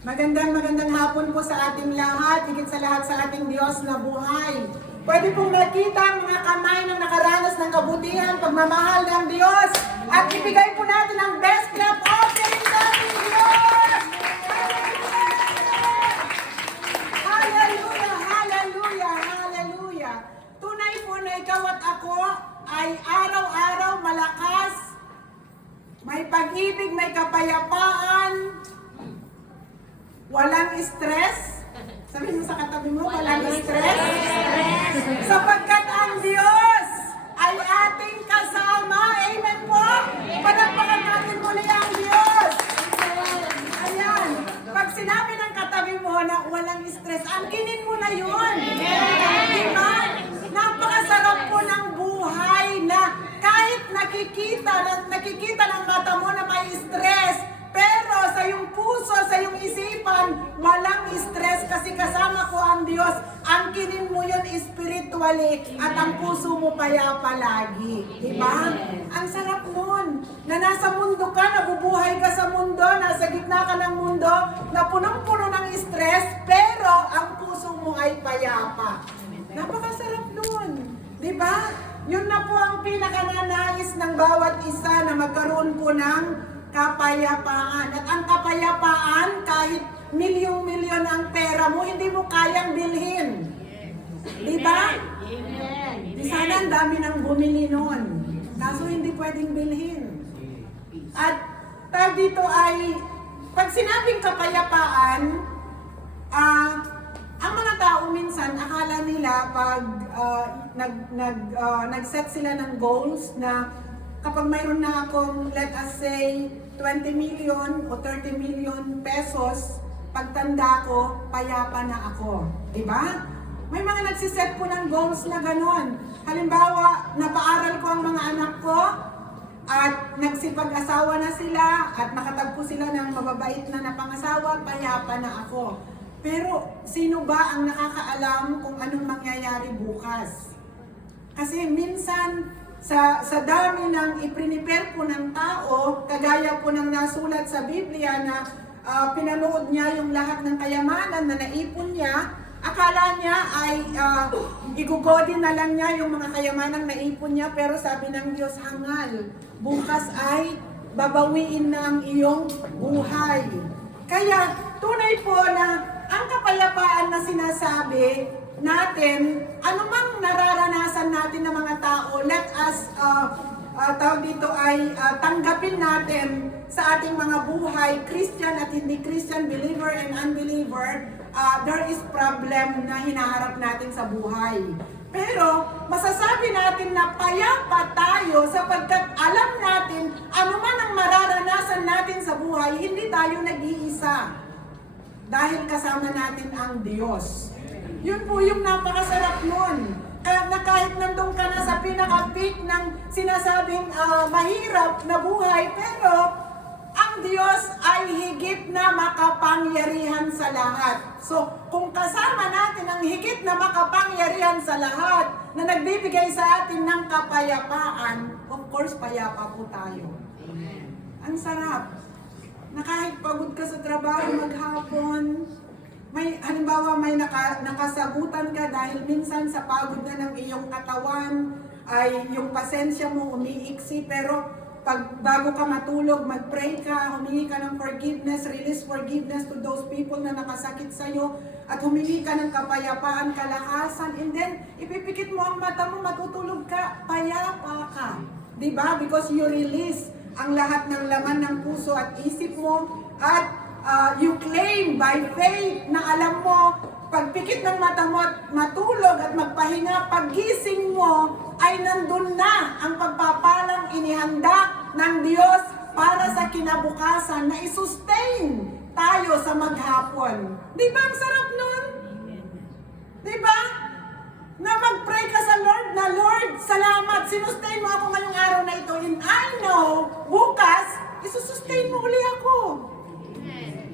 Magandang hapon po sa ating lahat, higit sa lahat sa ating Diyos na buhay. Pwede pong makita ang mga kamay na nakaranas ng kabutihan, pagmamahal ng Diyos, at ibigay po natin ang best clap offering sa ating Diyos! Hallelujah! Hallelujah! Hallelujah! Tunay po na ikaw at ako ay araw-araw malakas, may pag-ibig, may kapayapaan, walang stress. Sabihin mo sa katabi mo, walang stress. Sapagkat ang Diyos ay ating kasama. Amen po. Palakpakan natin muli ang Diyos. Ayan. Pag sinabi ng katabi mo na walang stress, angkinin mo na yun. Diba? Napakasarap po ng buhay na kahit nakikita ng mata mo na may stress, pero sa iyong puso, sa iyong isipan, walang stress kasi kasama ko ang Diyos. Angkinin mo yun spiritually at ang puso mo payapa lagi. Diba? Ang sarap nun. Na nasa mundo ka, nabubuhay ka sa mundo, nasa gitna ka ng mundo, na punong-puno ng stress, pero ang puso mo ay payapa. Napakasarap nun. Diba? Yun na po ang pinakananais ng bawat isa na magkaroon po ng kapayapaan. At ang kapayapaan, kahit milyong-milyon ang pera mo, hindi mo kayang bilhin. Diba? Di sana ang dami nang bumili nun. Kaso hindi pwedeng bilhin. At tawag dito ay, pag sinabing kapayapaan, ang mga tao minsan, akala nila pag nag-set sila ng goals na kapag mayroon na akong, let us say, 20 million o 30 million pesos, pagtanda ko, payapa na ako. Diba? May mga nagsiset po ng goals na ganon. Halimbawa, napaaral ko ang mga anak ko, at nagsipag-asawa na sila, at nakatagpo sila ng mababait na napangasawa, payapa na ako. Pero, sino ba ang nakakaalam kung anong mangyayari bukas? Kasi minsan, sa dami ng iprinipare po ng tao, kagaya po ng nasulat sa Biblia na pinanood niya yung lahat ng kayamanan na naipon niya, akala niya ay igugodin na lang niya yung mga kayamanang naipon niya, pero sabi ng Diyos, hangal, bukas ay babawiin na ang iyong buhay. Kaya tunay po na ang kapayapaan na sinasabi natin, anumang nararanasan natin ng mga tao, let us tawag dito ay tanggapin natin sa ating mga buhay, Christian at hindi Christian, believer and unbeliever, there is problem na hinaharap natin sa buhay. Pero masasabi natin na payapa tayo sapagkat alam natin anuman ang mararanasan natin sa buhay, hindi tayo nag-iisa dahil kasama natin ang Diyos. Yun po yung napakasarap nun. Na kahit nandun ka na sa pinaka-peak ng sinasabing mahirap na buhay, pero ang Diyos ay higit na makapangyarihan sa lahat. So, kung kasama natin ang higit na makapangyarihan sa lahat na nagbibigay sa atin ng kapayapaan, of course, payapa po tayo. Amen. Ang sarap. Na kahit pagod ka sa trabaho maghapon, halimbawa may nakasagutan ka dahil minsan sa pagod na ng iyong katawan ay yung pasensya mo umiiksi, pero bago ka matulog, mag-pray ka, humingi ka ng forgiveness, release forgiveness to those people na nakasakit sa'yo, at humingi ka ng kapayapaan, kalakasan, and then ipipikit mo ang mata mo, matutulog ka, payapa ka. Diba? Because you release ang lahat ng laman ng puso at isip mo, at you claim by faith na alam mo, pagpikit ng mata mo at matulog at magpahinga, paggising mo ay nandun na ang pagpapalang inihanda ng Diyos para sa kinabukasan na isustain tayo sa maghapon. Di ba ang sarap nun? Di ba? Na mag-pray ka sa Lord na, Lord, salamat, sinustain mo ako ngayong araw na ito, and I know, bukas, isusustain mo uli ako.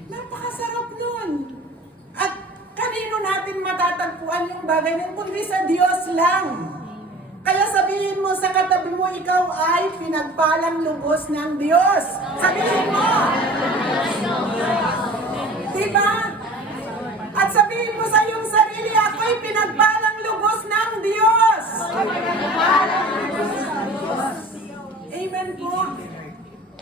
Napakasarap nun. At kanino natin matatagpuan yung bagay nun, kundi sa Diyos lang. Kaya sabihin mo sa katabi mo, ikaw ay pinagpalang lubos ng Diyos. Sabihin mo. Diba? Sabihin mo sa iyong sarili, ako'y pinagpalang lubos ng Diyos. Amen po.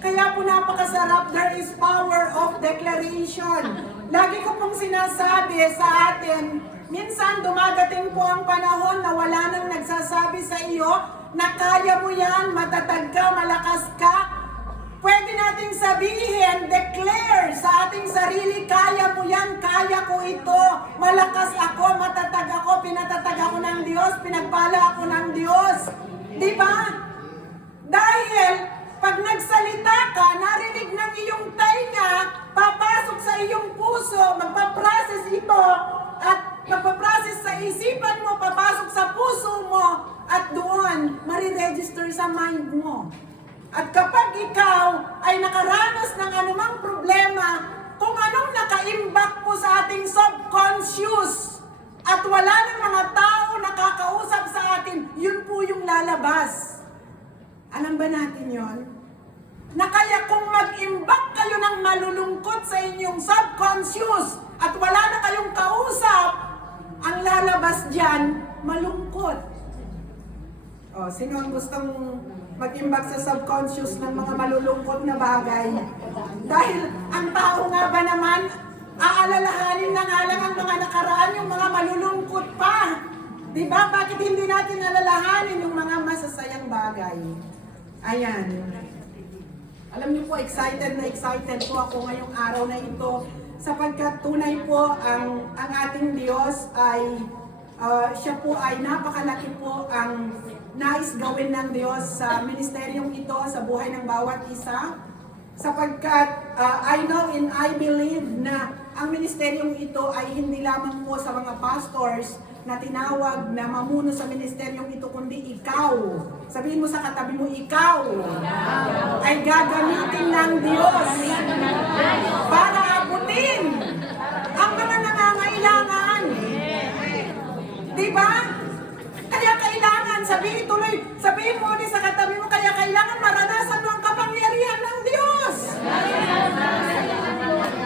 Kaya po napakasarap, there is power of declaration. Lagi ko pong sinasabi sa atin, minsan dumadating po ang panahon na wala nang nagsasabi sa iyo na kaya mo yan, matatag ka, malakas ka. Pwede nating sabihin, declare sa ating sarili, kaya mo yan, kaya ko ito, malakas ako, matatag ako, pinatatag ako ng Diyos, pinagpala ako ng Diyos. Di ba? Dahil pag nagsalita ka, narinig ng iyong tainga, papasok sa iyong puso, magpaprocess ito, at magpaprocess sa isipan mo, papasok sa puso mo, at doon, mariregister sa mind mo. At kapag ikaw ay nakaranas ng anumang problema, kung anong nakaimbak po sa ating subconscious, at wala ng mga tao nakakausap sa atin, yun po yung lalabas. Alam ba natin yon? Na kaya kung mag-imbak kayo ng malulungkot sa inyong subconscious at wala na kayong kausap, ang lalabas dyan, malungkot. O, sino ang gustong mag-imbak sa subconscious ng mga malulungkot na bagay? Dahil ang tao nga ba naman, aalalahanin na nga lang ang mga nakaraan, yung mga malulungkot pa. Diba? Bakit hindi natin alalahanin yung mga masasayang bagay? Ayan. Alam niyo po, excited po ako ngayong araw na ito sapagkat tunay po ang ating Diyos ay siya po ay napakalaki po ang nais gawin ng Diyos sa ministeryong ito, sa buhay ng bawat isa. Sapagkat I know and I believe na ang ministeryong ito ay hindi lamang po sa mga pastors na tinawag na mamuno sa ministeryong ito, kundi ikaw. Sabihin mo sa katabi mo, ikaw ay gagamitin ng Diyos para abutin ang mga nangangailangan. Diba? Kaya kailangan, sabihin mo ulit sa katabi mo, kaya kailangan maranasan mo ang kapangyarihan ng Diyos.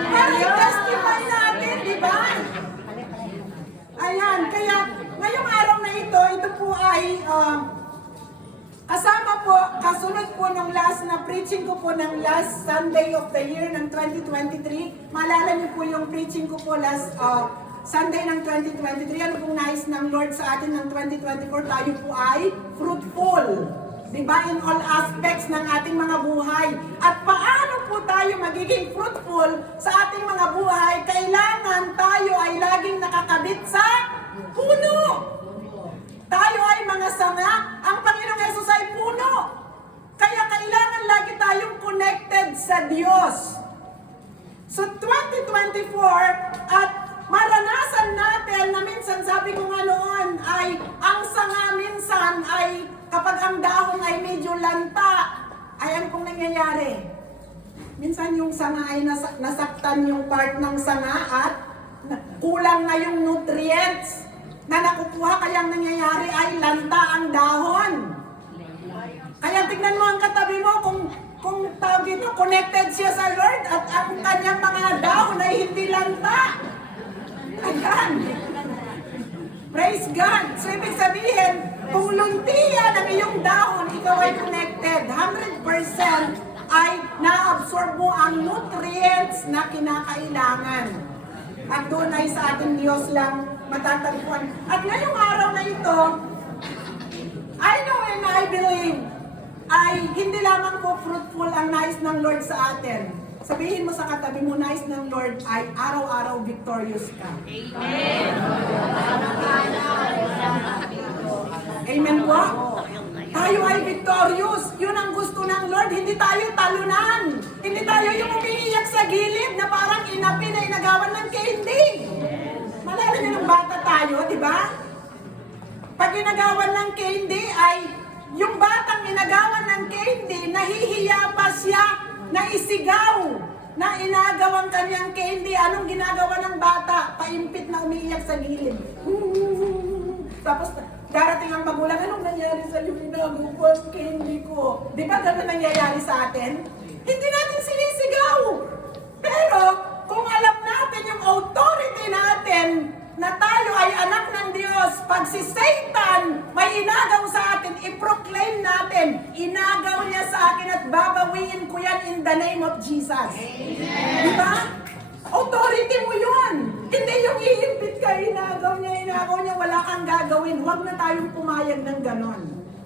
Para i-testify natin, diba? Ayan, kaya ngayong araw na ito po ay kasama po, kasunod po nung last na preaching ko po ng last Sunday of the year ng 2023. Maalala niyo po yung preaching ko po last Sunday ng 2023. Ano pong nais ng Lord sa atin ng 2024? Tayo po ay fruitful. Diba? In all aspects ng ating mga buhay. At paano po tayo magiging fruitful sa ating mga buhay? Kailangan tayo ay laging nakakabit sa puno. Tayo ay mga sanga. Ang Panginoong Yesus ay puno. Kaya kailangan lagi tayong connected sa Diyos. So 2024 at maranasan natin na minsan, sabi ko nga noon, ay ang sanga minsan ay kapag ang dahon ay medyo lanta, ay ano pong nangyayari? Minsan yung sanga ay nasaktan yung part ng sanga at kulang na yung nutrients na nakukuha, kaya ang nangyayari ay lanta ang dahon. Kaya tignan mo ang katabi mo kung tawag dito, connected siya sa Lord at ang kanyang mga dahon ay hindi lanta. Ayan. Praise God. So ibig sabihin, kung luntian ang iyong dahon, ikaw ay connected. 100% ay na-absorb mo ang nutrients na kinakailangan. At doon ay sa ating Diyos lang matatagpuan. At ngayong araw na ito, I know and I believe, ay hindi lamang po fruitful ang nais ng Lord sa atin. Sabihin mo sa katabi mo, nais ng Lord ay araw-araw victorious ka. Amen. Amen po? Tayo ay victorious. Yun ang gusto ng Lord. Hindi tayo talunan. Hindi tayo yung umiiyak sa gilid na parang inapi na inagawan ng candy. Malala niyo ng bata tayo, di ba? Pag inagawan ng candy ay yung batang inagawan ng candy, nahihiya pa siya na isigaw na inagawang kanyang candy. Anong ginagawa ng bata? Paimpit na umiiyak sa gilid. Tapos darating ang magulang, anong nangyari sa iyo? Inagawa ang candy ko. Di ba ganun nangyayari sa atin? Hindi natin sinisigaw. Pero kung alam natin yung authority natin pag si Satan may inagaw sa atin, i-proclaim natin, inagaw niya sa akin at babawiin ko yan in the name of Jesus. Amen. Diba? Authority mo yun. Hindi yung iimpit ka, inagaw niya, wala kang gagawin. Huwag na tayong pumayag ng ganon.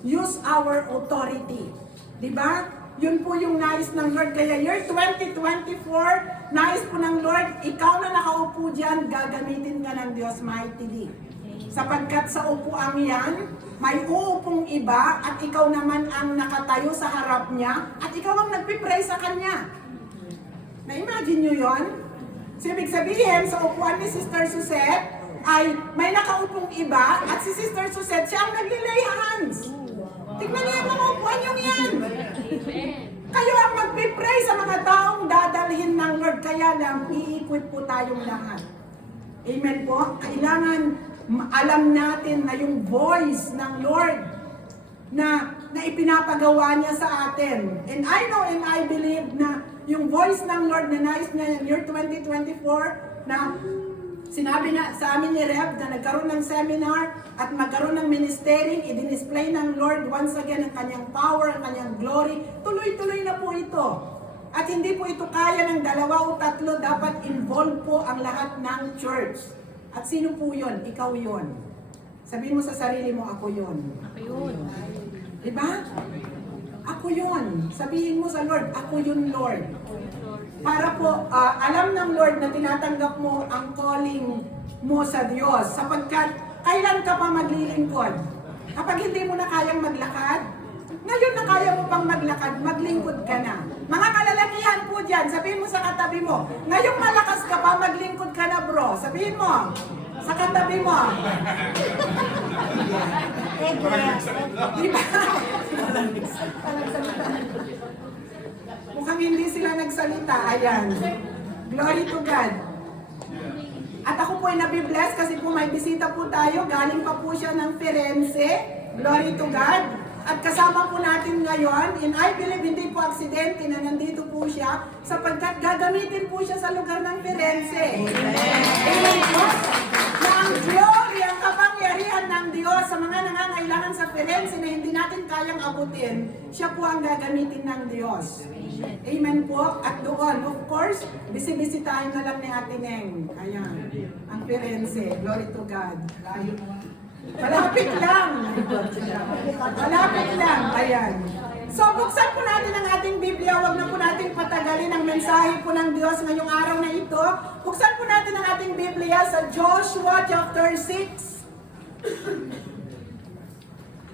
Use our authority. Diba? Yun po yung nais ng Lord. Kaya year 2024, nais po ng Lord, ikaw na nakaupo dyan, gagamitin ka ng Diyos mightily. Sapagkat sa upuang yan, may uupong iba at ikaw naman ang nakatayo sa harap niya at ikaw ang nagpipray sa kanya. Na-imagine nyo yun? So, ibig sabihin, sa upuan ni Sister Suzette, ay may nakaupong iba at si Sister Suzette, siya ang naglilay hands. Tignan niyo yung mga upuan yung yan. Kayo ang magpipray sa mga taong dadalhin ng Lord. Kaya lang, i-equip po tayong lahat. Amen po? Kailangan alam natin na yung voice ng Lord na ipinapagawa niya sa atin. And I know and I believe na yung voice ng Lord na nais niya yung year 2024 na sinabi na sa amin ni Rev na nagkaroon ng seminar at magkaroon ng ministering, i-display ng Lord once again ang kanyang power, ang kanyang glory. Tuloy-tuloy na po ito. At hindi po ito kaya ng 2 o 3, dapat involved po ang lahat ng church. At sino po yun? Ikaw yun. Sabihin mo sa sarili mo, ako yun. Ako yun. Diba? Ako yun. Sabihin mo sa Lord, ako yun, Lord. Para po, alam ng Lord na tinatanggap mo ang calling mo sa Diyos. Sapagkat, kailan ka pa maglilingkod? Kapag hindi mo na kayang maglakad, ngayon na kaya mo pang maglakad, maglingkod ka na. Mga kalalakihan po dyan, sabihin mo sa katabi mo, ngayong malakas ka pa, maglingkod ka na bro. Sabihin mo, sa katabi mo. Diba? Mukhang hindi sila nagsalita. Ayan. Glory to God. At ako po ay nabibless kasi po may bisita po tayo. Galing pa po siya ng Firenze. Glory to God. At kasama po natin ngayon, and I believe hindi po aksidente na nandito po siya sapagkat gagamitin po siya sa lugar ng Firenze. Amen po. Na ang glory, ang kapangyarihan ng Diyos sa mga nangangailangan sa Firenze na hindi natin kayang abutin, siya po ang gagamitin ng Diyos. Amen po. At doon, of course, bisibisitahin na lang ni Ate Neng. Ayan, ang Firenze. Glory to God. Malapit lang. Malapit lang. Ayan. So, buksan po natin ang ating Biblia. Huwag na po natin patagalin ang mensahe po ng Diyos ngayong araw na ito. Buksan po natin ang ating Biblia sa Joshua chapter 6.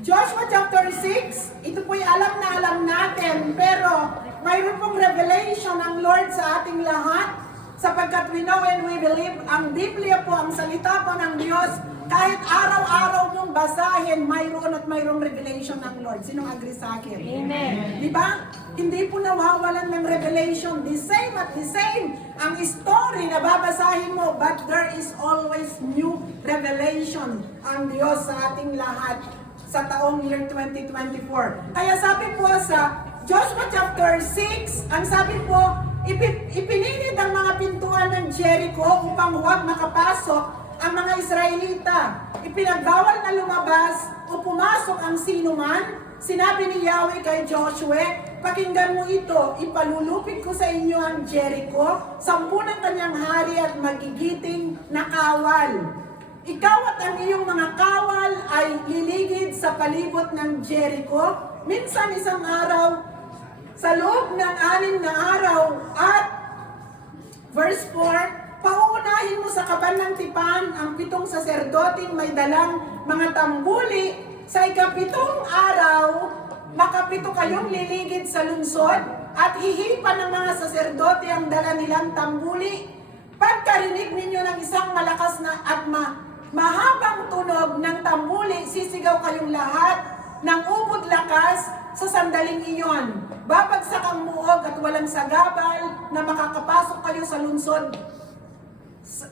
Joshua chapter 6. Ito po'y alam na alam natin. Pero, mayroon pong revelation ng Lord sa ating lahat. Sapagkat we know and we believe, ang Biblia po, ang salita po ng Diyos, kahit araw-araw mong basahin, mayroon at mayroong revelation ng Lord. Sinong agree sa akin? Amen. Di ba? Hindi po nawawalan ng revelation. The same at the same. Ang story na babasahin mo, but there is always new revelation ang Diyos sa ating lahat sa taong year 2024. Kaya sabi po sa Joshua chapter 6, ang sabi po, ipinilid ang mga pintuan ng Jericho upang huwag makapasok ang mga Israelita. Ipinagbawal na lumabas o pumasok ang sinuman. Sinabi ni Yahweh kay Joshua, pakinggan mo ito, ipalulupig ko sa inyo ang Jericho, 10 ng kanyang hari at magigiting na kawal. Ikaw at ang iyong mga kawal ay liligid sa palibot ng Jericho, minsan isang araw, sa loob ng 6 na araw. At verse 4, pauunahin mo sa kaban ng tipan ang 7 saserdoting may dalang mga tambuli. Sa ika-7 araw, makapito kayong liligid sa lungsod at hihipan ng mga saserdote ang dala nilang tambuli. Pagkarinig ninyo ng isang malakas na at mahabang tunog ng tambuli, sisigaw kayong lahat ng ubod lakas sa sandaling iyon. Babagsak ang muog at walang sagabal na makakapasok kayo sa lungsod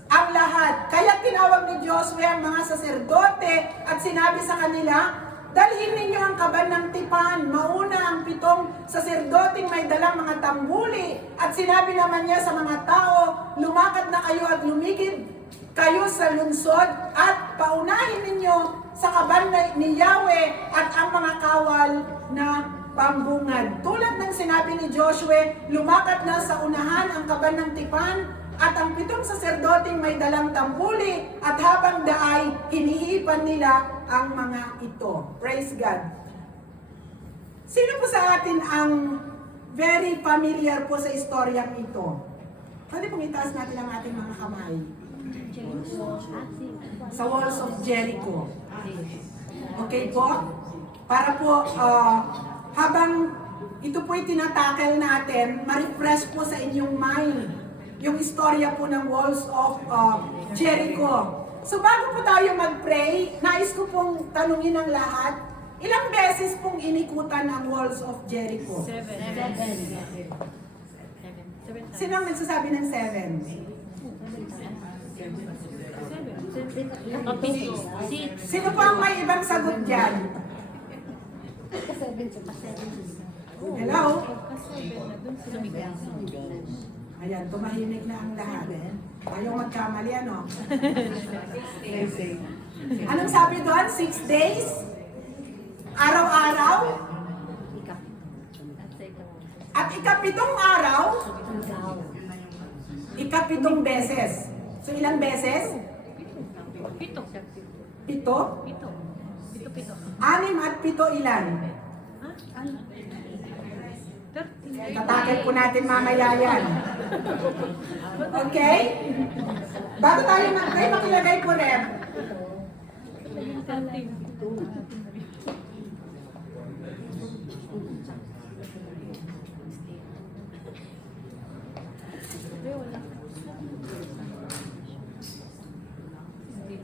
ang lahat. Kaya tinawag ni Joshua ang mga saserdote at sinabi sa kanila, dalhin ninyo ang kaban ng tipan. Mauna ang 7 saserdoting may dalang mga tambuli. At sinabi naman niya sa mga tao, lumakad na kayo at lumigid kayo sa lungsod at paunahin ninyo sa kaban ni Yahweh at ang mga kawal na pambungad. Tulad ng sinabi ni Joshua, lumakat na sa unahan ang kaban ng tipan at ang 7 saserdoting may dalang tampuli at habang daay, hinihipan nila ang mga ito. Praise God. Sino po sa atin ang very familiar po sa istoryang ito? Pwede pong itaas natin ang ating mga kamay. Sa walls of Jericho. Okay po? Para po, habang ito po'y tinatakal natin, ma-refresh po sa inyong mind yung istorya po ng walls of Jericho. So bago po tayo mag-pray, nais ko pong tanungin ang lahat, ilang beses pong inikutan ang walls of Jericho? 7. Sino ang nagsasabi ng 7? Sino po ang may ibang sagot dyan? Hello? Ayan, tumahimik na ang lahat. Ayaw magkamali, ano? Anong sabi doon? 6 days? Araw-araw? At ikapitong araw? Ikapitong beses. So ilang beses? 7. 7? 7. 6 at 7 ilan? 13. Tatakil po natin mamaya yan. Okay? Bago tayo mag-pray, makilagay po rin. 13.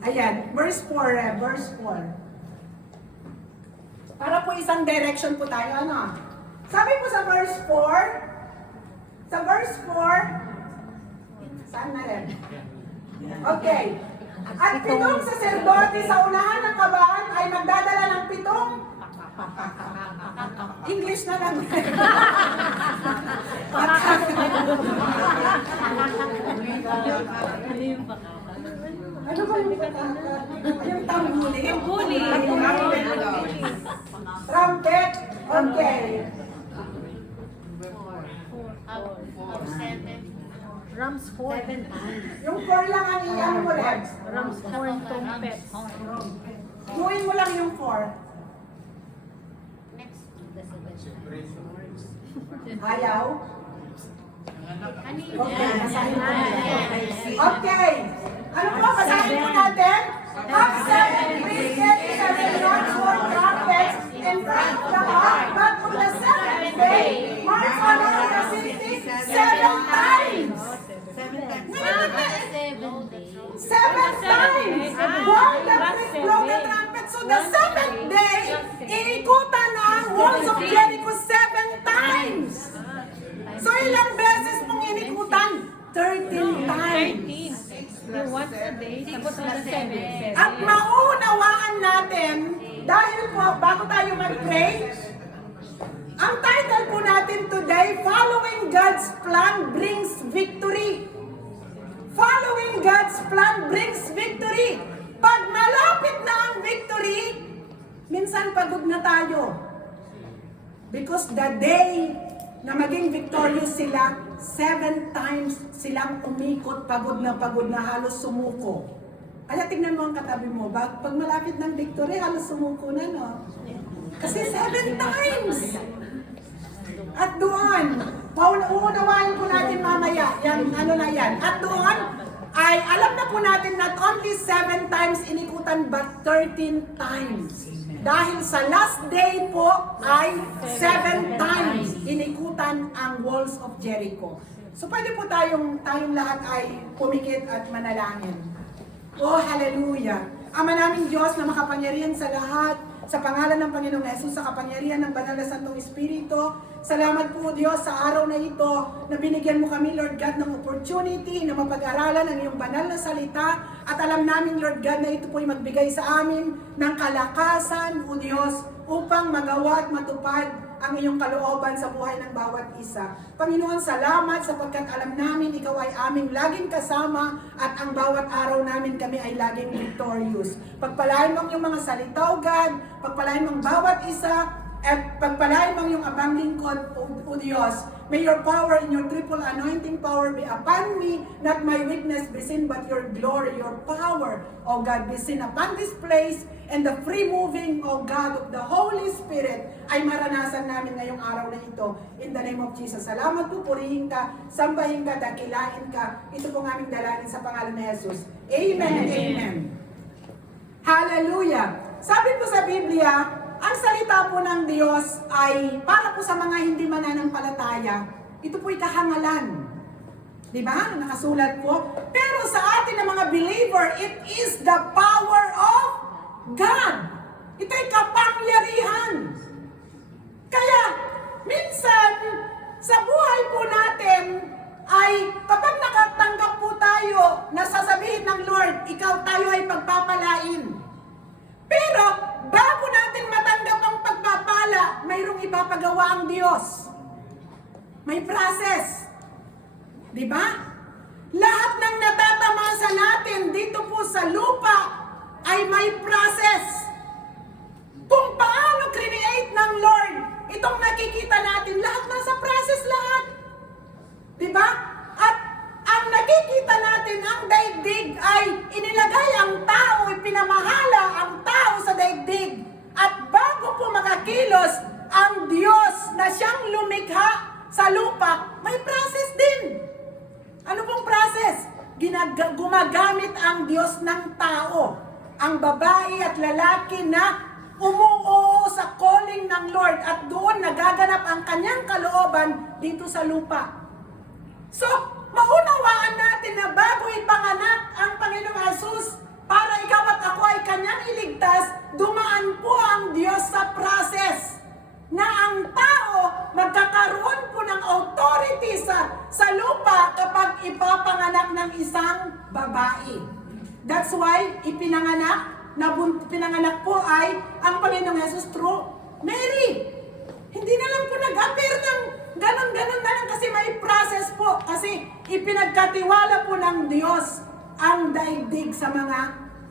Ayan, verse 4, verse 4. Para po isang direction po tayo, ano? Sabi po sa verse 4, saan na rin? Okay. At 7 saserdote sa unahan ng kaban ay magdadala ng 7 English na lang. Ano ba yung yung tambuli? Tambuli. Trumpet. Okay. Rams 4. Yung 4 lang ang iyan mo, Rex. Rams 4 and trumpets. Buuin mo lang yung 4. Ayaw? Okay, basahin mo na. Okay. Ano po, basahin po natin? Up 7 priests, 7 Lord's 4 trumpets in front of the ark, but on the 7th day, march around the city 7 times. 7 times! While the priest blow the trumpet, so the 7th day, iikutan ang walls of Jericho 7 times. So ilang beses mong inikutan? 13 times. 13. Once a day, tapos on the 7th. At maunawaan natin, dahil po, bago tayo mag-pray, ang title po natin today, Following God's Plan Brings Victory. Following God's Plan brings victory. Pag malapit na ang victory, minsan pagod na tayo. Because the day na maging victorious sila, 7 times silang umikot, pagod na halos sumuko. Kaya tingnan mo ang katabi mo, pag malapit ng victory, halos sumuko na, no? Kasi 7 times! At doon, uunawain po natin mamaya, yan, ano na yan. At doon, ay alam na po natin not only 7 times inikutan, but 13 times. Dahil sa last day po ay 7 times inikutan ang walls of Jericho. So pwede po tayong lahat ay pumikit at manalangin. Oh, hallelujah! Ama naming Diyos na makapangyarihan sa lahat, sa pangalan ng Panginoong Hesus, sa kapangyarihan ng Banal na Santong Espiritu, salamat po Diyos sa araw na ito na binigyan mo kami, Lord God, ng opportunity na mapag-aralan ang iyong banal na salita at alam namin, Lord God, na ito po'y magbigay sa amin ng kalakasan, O Diyos, upang magawa at matupad ang iyong kalooban sa buhay ng bawat isa. Panginoon, salamat sapagkat alam namin ikaw ay aming laging kasama at ang bawat araw namin kami ay laging victorious. Pagpalain mo ang iyong mga salita, O God, pagpalain mo ang bawat isa, at pagpalain mo yung abang lingkod, O Diyos. May your power and your triple anointing power be upon me, not my weakness be seen, but your glory, your power, O God, be seen upon this place, and the free moving, O God, of the Holy Spirit, ay maranasan namin ngayong araw na ito. In the name of Jesus. Salamat po, purihin ka, sambahin ka, dakilain ka. Ito pong aming dalangin sa pangalan ni Jesus. Amen and amen. Hallelujah. Sabi po sa Biblia, ang salita po ng Diyos ay para po sa mga hindi mananampalataya. Ito po'y kahangalan. Diba? Nakasulat po. Pero sa atin ng mga believer, it is the power of God. Ito'y kapangyarihan. Kaya, minsan, sa buhay po natin, ay kapag nakatanggap po tayo, nasasabihin ng Lord, ikaw tayo ay pagpapalain. Pero, bago natin matanggap ang pagpapala, mayroong ipapagawa ang Diyos. May process. Diba? Lahat ng natatamasa natin dito po sa lupa ay may process. Kung paano create ng Lord itong nakikita natin, lahat nasa process lahat. Diba? At ang nakikita natin, ang daigdig ay inilagay ang tao, ipinamahala ang tao sa daigdig. At bago po makakilos, ang Diyos na siyang lumikha sa lupa, may process din. Ano pong process? Gumagamit ang Diyos ng tao, ang babae at lalaki na umuoo sa calling ng Lord at doon nagaganap ang kanyang kalooban dito sa lupa. So, maunawaan natin na bago ipanganak ang Panginoong Jesus para ikaw at ako ay kanyang iligtas, dumaan po ang Diyos sa process na ang tao magkakaroon po ng authority sa lupa kapag ipapanganak ng isang babae. That's why pinanganak po ay ang Panginoong Jesus through Mary. Hindi na lang po nag-appear ng ganon-ganon na lang kasi may process po. Kasi ipinagkatiwala po ng Diyos ang daigdig sa mga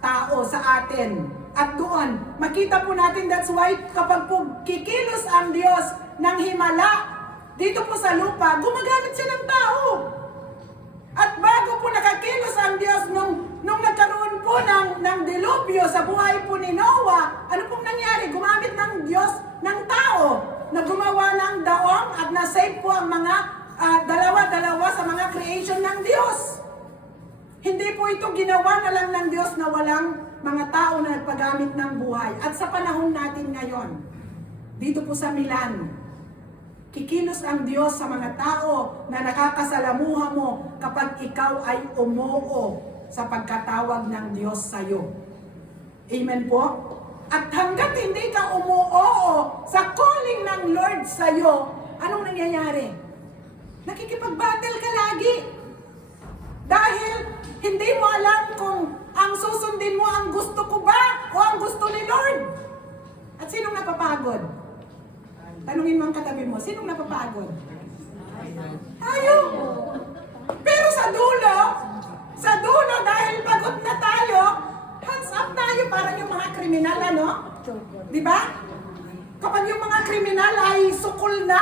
tao sa atin. At doon, makita po natin, that's why kapag po kikilos ang Diyos ng himala dito po sa lupa, gumagamit siya ng tao. At bago po nakakilos ang Diyos nung nagkaroon po ng dilubyo sa buhay po ni Noah, ano pong nangyari? Gumamit ng Diyos ng tao na gumawa ng daong at na-save po ang mga dalawa-dalawa sa mga creation ng Diyos. Hindi po ito ginawa na lang ng Diyos na walang mga tao na nagpagamit ng buhay. At sa panahon natin ngayon, dito po sa Milan, kikilos ang Diyos sa mga tao na nakakasalamuha mo kapag ikaw ay umuo sa pagkatawag ng Diyos sa iyo. Amen po? At hanggat hindi ka umuo sa calling ng Lord sa iyo, anong nangyayari? Nakikipag-battle ka lagi. Dahil hindi mo alam kung ang susundin mo ang gusto ko ba o ang gusto ni Lord. At sinong napapagod? Tanungin mo ang katabi mo, sinong napapagod? Tayo. Pero sa dulo dahil pagod na tayo, hands up tayo parang yung mga kriminal, ano? Diba? Kapag yung mga kriminal ay sukol na,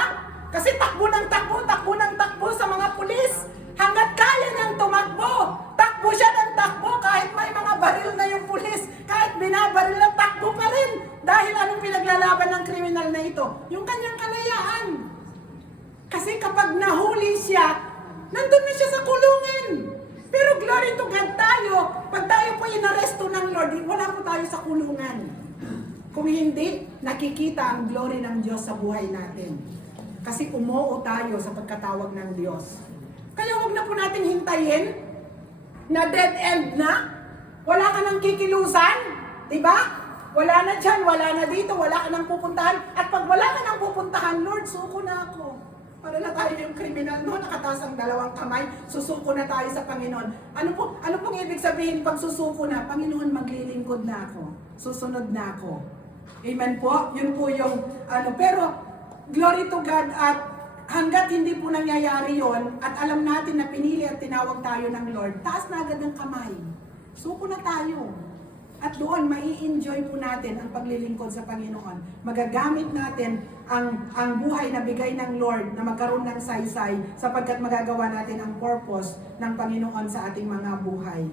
kasi takbo ng takbo sa mga pulis, hanggat kaya niyang tumakbo, takbo siya ng takbo kahit may mga baril na yung pulis, kahit binabaril na takbo pa rin. Dahil anong pinaglalaban ng kriminal na ito? Yung kanyang kalayaan. Kasi kapag nahuli siya, nandun na siya sa kulungan. Pero glory to God tayo, pag tayo po inaresto ng Lord, wala po tayo sa kulungan. Kung hindi, nakikita ang glory ng Diyos sa buhay natin. Kasi umuo tayo sa pagkatawag ng Diyos. Kaya huwag na po natin hintayin na dead end na. Wala ka nang kikilusan, di ba? Wala na dyan, wala na dito, wala ka nang pupuntahan. At pag wala ka nang pupuntahan, Lord, suko na ako. Para na tayo yung kriminal, no? Nakataas ang dalawang kamay, susuko na tayo sa Panginoon. Ano pong ibig sabihin pag susuko na? Panginoon, maglilingkod na ako. Susunod na ako. Amen po? Yun po yung, pero glory to God, at hanggat hindi po nangyayari yon at alam natin na pinili at tinawag tayo ng Lord, taas na agad ng kamay. Suko na tayo. At doon, mai-enjoy po natin ang paglilingkod sa Panginoon. Magagamit natin ang buhay na bigay ng Lord na magkaroon ng saysay sapagkat magagawa natin ang purpose ng Panginoon sa ating mga buhay.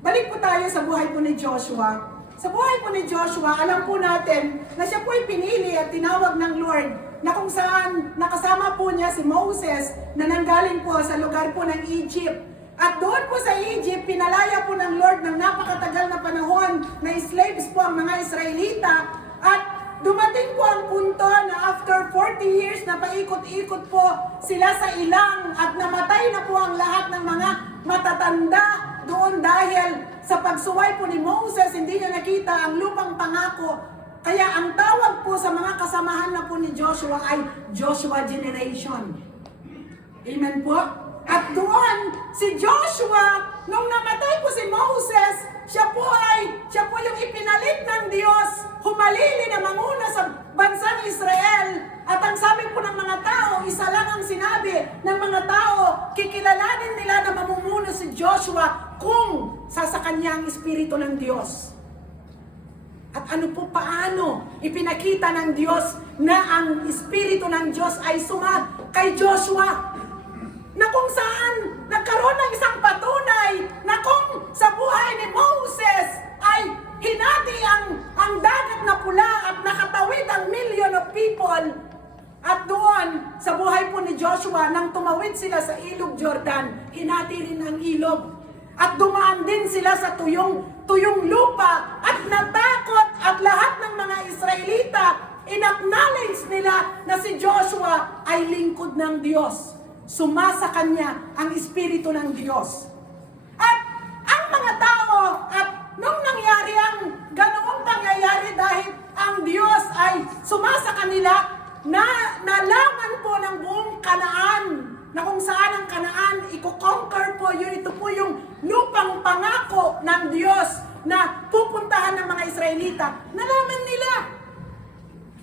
Balik po tayo sa buhay po ni Joshua. Sa buhay po ni Joshua, alam po natin na siya po ay pinili at tinawag ng Lord na kung saan nakasama po niya si Moses na nanggaling po sa lugar po ng Egypt. At doon po sa Egypt, pinalaya po ng Lord ng napakatagal na panahon na slaves po ang mga Israelita. At dumating po ang punto na after 40 years na paikot-ikot po sila sa ilang at namatay na po ang lahat ng mga matatanda doon dahil sa pagsuway po ni Moses, hindi niya nakita ang lupang pangako. Kaya ang tawag po sa mga kasamahan na po ni Joshua ay Joshua Generation. Amen po? At doon, si Joshua, nung namatay po si Moses, siya po yung ipinalit ng Diyos, humalili na manguna sa bansang Israel. At ang sabi po ng mga tao, isa lang ang sinabi ng mga tao, kikilalanin nila na mamumuno si Joshua kung sasakan niya ang Espiritu ng Diyos. At ano po paano ipinakita ng Diyos na ang Espiritu ng Diyos ay kay Joshua, na kung saan nagkaroon ng isang patunay na kung sa buhay ni Moses ay hinati ang dagat na pula at nakatawid ang million of people. At doon, sa buhay po ni Joshua, nang tumawid sila sa ilog Jordan, hinati rin ang ilog. At dumaan din sila sa tuyong lupa at natakot at lahat ng mga Israelita, in-acknowledge nila na si Joshua ay lingkod ng Diyos. Sumasa kanya ang Espiritu ng Diyos. At ang mga tao, at nung nangyari ang ganoong pangyayari dahil ang Diyos ay sumasa kanila, na nalaman po ng buong Kanaan, na kung saan ang Kanaan, i-conquer po yun, ito po yung lupang pangako ng Diyos na pupuntahan ng mga Israelita. Nalaman nila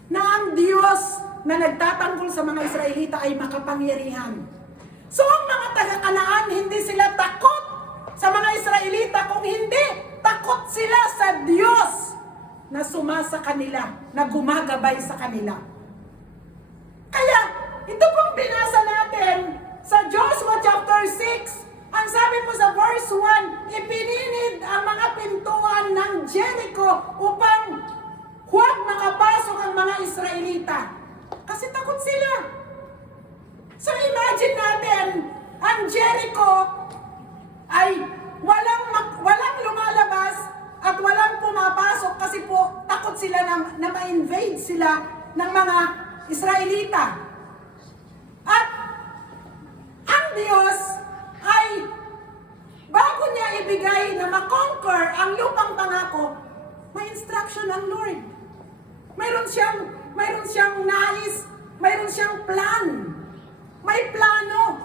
na ang Diyos na nagtatanggol sa mga Israelita ay makapangyarihan. So ang mga taga-Kanaan, hindi sila takot sa mga Israelita, kung hindi, takot sila sa Diyos na sumasa kanila, na gumagabay sa kanila. Kaya, ito pong binasa natin sa Joshua chapter 6, ang sabi po sa verse 1, ipininid ang mga pintuan ng Jericho upang huwag makapasok ang mga Israelita. Kasi takot sila. So imagine natin, ang Jericho ay walang lumalabas at walang pumapasok kasi po takot sila na ma-invade sila ng mga Israelita. At ang Diyos ay bago niya ibigay na ma-conquer ang lupang pangako, may instruction ng Lord. Mayroon siyang nais, mayroon siyang plan. May plano.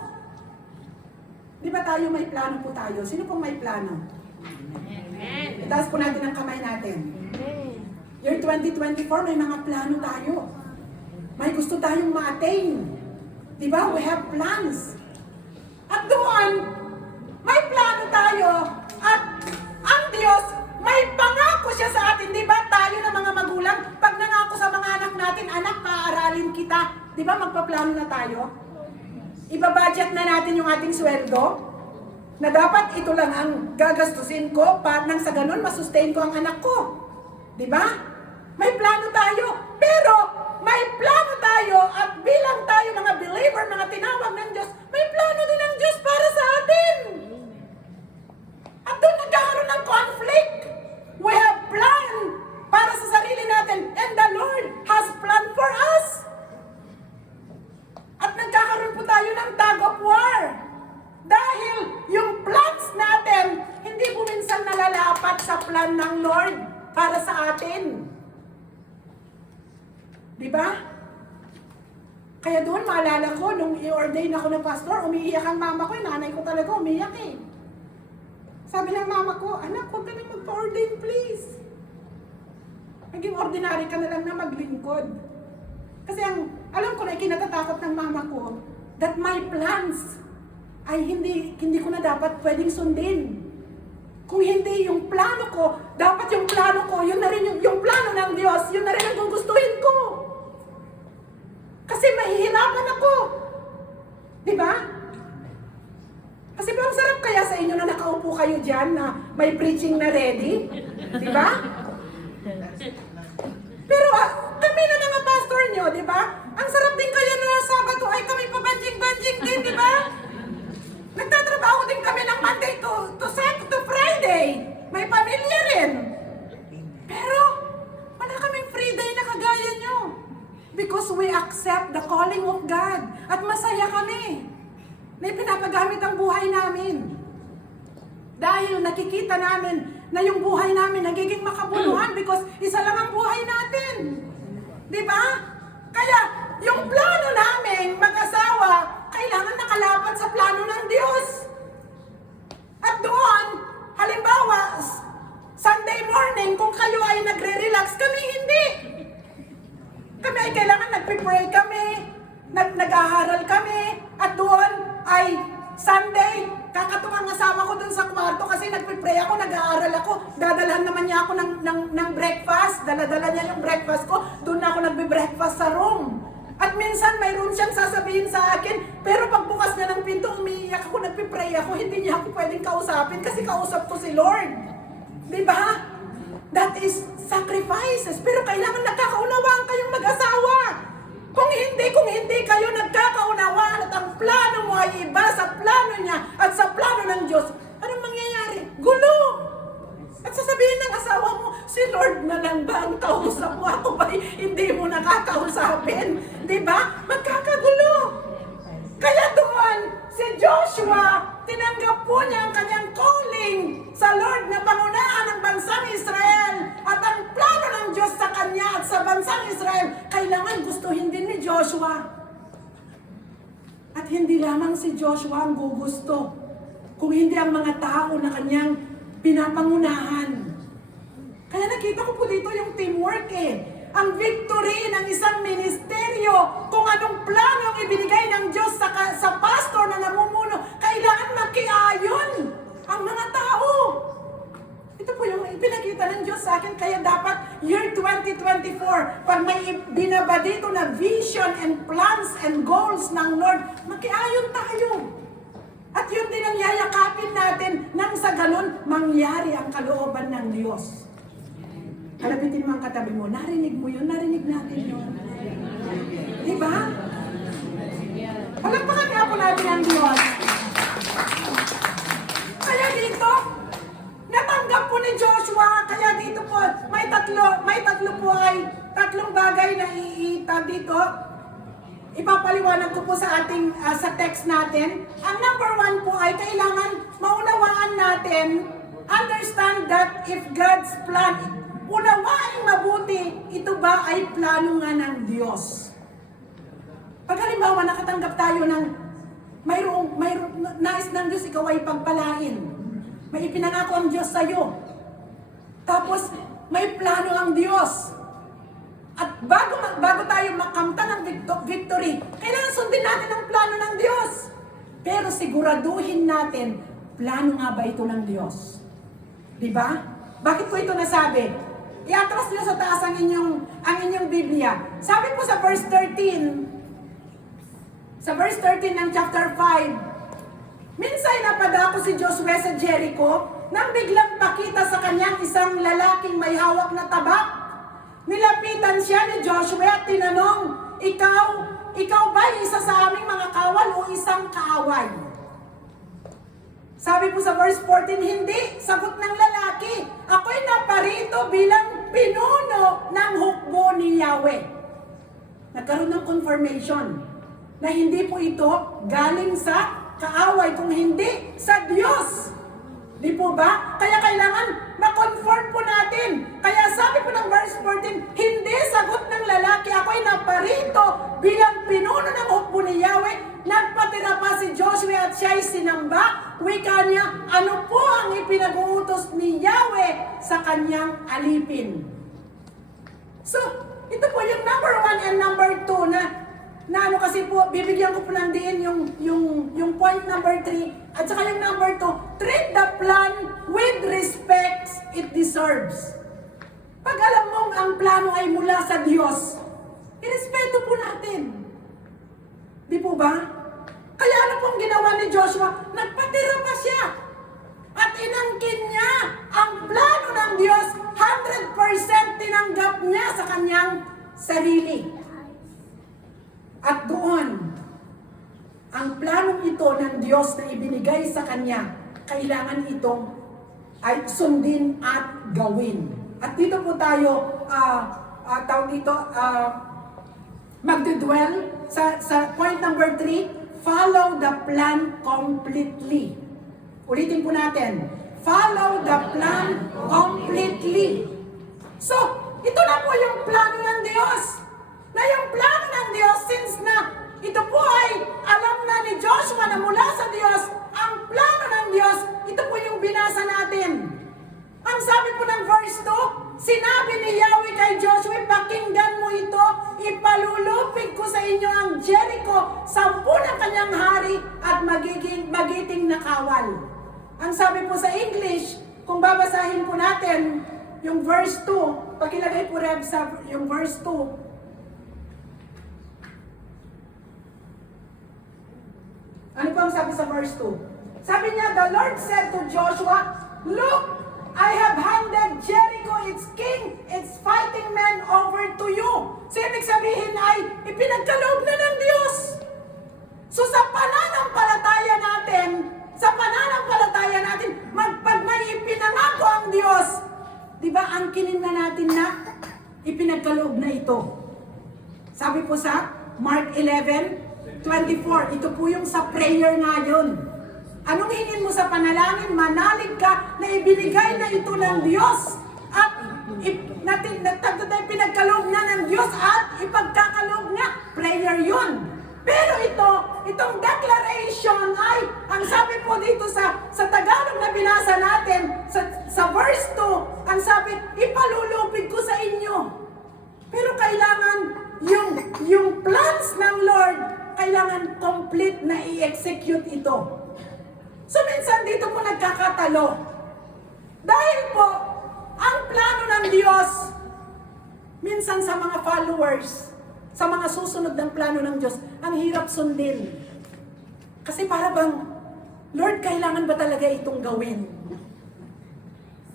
Di ba tayo may plano po tayo? Sino pong may plano? Amen. Itaas po natin ang kamay natin. Year 2024, may mga plano tayo. May gusto tayong ma-attain. Di ba? We have plans. At doon, may plano tayo. At ang Diyos, may pangako siya sa atin. Di ba? Tayo na mga magulang, pag nangako sa mga anak natin, anak, paaralin kita. Di ba? Magpaplano na tayo. Ibabudget na natin yung ating sweldo na dapat ito lang ang gagastusin ko para nang sa ganun masustain ko ang anak ko. Di ba? May plano tayo. Pero may plano tayo at bilang tayo mga believer, mga tinawag ng Diyos, may plano din ng Diyos para sa atin. At doon nagkakaroon ng conflict. We have plan para sa sarili natin and the Lord has plan for us. At nagkakaroon po tayo ng tug of war. Dahil yung plans natin, hindi po minsan nalalapat sa plan ng Lord para sa atin. Diba? Kaya doon maalala ko, nung i-ordain ako ng pastor, umiiyak ang mama ko, nanay ko talaga umiiyak eh. Sabi ng mama ko, anak, huwag ka na magpa-ordain please. Naging ordinary ka na lang na maglingkod. Kasi ang alam ko na kinatatakot ng mama ko that my plans ay hindi ko na dapat pwedeng sundin. Kung hindi yung plano ko, dapat yung plano ko, yun na rin yung plano ng Diyos, yun na rin ang gugustuhin ko. Kasi mahihirapan ako. Di ba? Kasi ba ang sarap kaya sa inyo na nakaupo kayo dyan na may preaching na ready? Di ba? Pero kami na mga pastor nyo, di ba? Ang sarap din kaya na Sabado ay kami pabanjing-banjing din, di ba? Nagtatrabaho din kami ng Monday to Friday. May pamilya rin. Pero wala kaming free day na kagaya nyo. Because we accept the calling of God. At masaya kami na pinapagamit ang buhay namin. Dahil nakikita namin na yung buhay namin nagiging makabuluhan because isa lang ang buhay natin. Di ba? Kaya yung plano namin mag-asawa, kailangan nakalapat sa plano ng Diyos. At doon, halimbawa, Sunday morning, kung kayo ay nagre-relax, kami hindi. Kami ay kailangan nagpe-pray kami, nag-aaral kami, at doon ay Sunday, kakatok ang asawa ko dun sa kwarto kasi nagpe-pray ako, nag-aaral ako. Dadalhan naman niya ako ng breakfast. Dala-dala niya yung breakfast ko. Doon ako nagbe-breakfast sa room. At minsan mayroon siyang sasabihin sa akin, pero pagbukas niya ng pinto, umiiyak ako, nagpe-pray ako, hindi niya ako pwedeng kausapin kasi kausap ko si Lord. Di ba? That is sacrifices. Pero kailangan nagkakaunawaan kayong mag-asawa. Kung hindi kayo nagkakaunawaan at ang plano mo ay iba sa plano niya at sa plano ng Diyos, anong mangyayari? Gulo! At sasabihin ng asawa mo, si Lord na lang ba ang kausap mo? Ako ba hindi mo nakakausapin? Di ba? Magkakagulo! Kaya doon, si Joshua, tinanggap po niya ang kanyang calling sa Lord na pangunahan ng bansang Israel. At ang plano ng Diyos sa kanya at sa bansang Israel, kailangan gustuhin din ni Joshua. At hindi lamang si Joshua ang gugusto, kung hindi ang mga tao na kanyang pinapangunahan. Kaya nakita ko po dito yung teamwork Ang victory ng isang ministeryo, kung anong plano ang ibinigay ng Diyos sa pastor na namumuno, kailangan magkiayon ang mga tao. Ito po yung ipinakita ng Diyos sa akin, kaya dapat year 2024, pag may binaba dito na vision and plans and goals ng Lord, magkiayon tayo. At yun din ang yayakapin natin nang sa ganun mangyari ang kalooban ng Diyos. Kalabitin mo ang katabi mo, narinig mo yun, narinig natin yun. Diba? Palagpakan nga po natin ang Diyos. Kaya dito, natanggap po ni Joshua, kaya dito po, may tatlo po ay, tatlong bagay na iitag dito. Ipapaliwanag ko po sa ating, sa text natin. Ang number one po ay kailangan maunawaan natin, understand that if God's plan, unawain mabuti, ito ba ay plano nga ng Diyos? Pag halimbawa nakatanggap tayo ng mayroong nais ng Diyos, ikaw ay pagpalain. May ipinangako ang Diyos sa iyo. Tapos may plano ang Diyos. At bago tayo makamta ng victory, kailangan sundin natin ang plano ng Diyos. Pero siguraduhin natin, plano nga ba ito ng Diyos? Diba? Bakit ko ito nasabi? Iatras niyo sa taas ang inyong Biblia. Sabi po sa verse 13, ng chapter 5, minsay napadako si Joshua sa Jericho nang biglang pakita sa kanyang isang lalaking may hawak na tabak. Nilapitan siya ni Joshua at tinanong, Ikaw ba isa sa aming mga kawal o isang kaaway? Sabi po sa verse 14, hindi. Sagot ng lalaki, ako'y naparito bilang pinuno ng hukbo ni Yahweh. Nagkaroon ng confirmation na hindi po ito galing sa kaaway, kung hindi sa Diyos. Di po ba? Kaya kailangan ma-confirm po natin. Kaya sabi po ng verse 14, hindi sagot ng lalaki, ako'y naparito bilang pinuno ng hukbo ni Yahweh. Nagpatira pa si Joshua at siya'y sinamba. Wika niya, ano po ang ipinag-uutos ni Yahweh sa kanyang alipin? So, ito po yung number 1 and number 2 na na ano kasi po, bibigyan ko po ng diin yung point number 3 at saka yung number 2, treat the plan with respect it deserves. Pag alam mong ang plano ay mula sa Diyos, irespeto po natin. Di po ba? Kaya ano pong ginawa ni Joshua? Nagpatira pa siya. At inangkin niya ang plano ng Diyos, 100% tinanggap niya sa kanyang sarili. At doon, ang planong ito ng Diyos na ibinigay sa kanya, kailangan itong ay sundin at gawin. At dito po tayo, tawag dito, magdudwell sa point number 3, follow the plan completely. Ulitin po natin, follow the plan completely. So, ito na po yung plano ng Diyos. Na yung plano ng Diyos, since na ito po ay alam na ni Joshua na mula sa Diyos, ang plano ng Diyos, ito po yung binasa natin. Ang sabi po ng verse 2, sinabi ni Yahweh kay Joshua, pakinggan mo ito, ipalulupig ko sa inyo ang Jericho, 10 ng kanyang hari at magiting na kawal. Ang sabi po sa English, kung babasahin po natin yung verse 2, pakilagay po Reb sa yung verse 2, ano po ang sabi sa verse 2? Sabi niya, the Lord said to Joshua, look, I have handed Jericho, its king, its fighting men over to you. So ibig sabihin ay ipinagkaloob na ng Diyos. So sa pananampalataya natin, pag may ipinangako ang Diyos, di ba angkinin na natin na ipinagkaloob na ito. Sabi po sa Mark 11:24, ito po yung sa prayer nga yun. Anong hingin mo sa panalangin? Manalig ka na ibinigay na ito ng Diyos at pinagkaloob na ng Diyos at ipagkakaloob nga. Prayer yun. Pero itong declaration ay, ang sabi po dito sa Tagalog na binasa natin, sa verse 2, ang sabi, ipalulupig ko sa inyo. Pero kailangan yung plans ng Lord, kailangan complete na i-execute ito. So minsan dito po nagkakatalo. Dahil po, ang plano ng Diyos, minsan sa mga followers, sa mga susunod ng plano ng Diyos, ang hirap sundin. Kasi para bang, Lord, kailangan ba talaga itong gawin?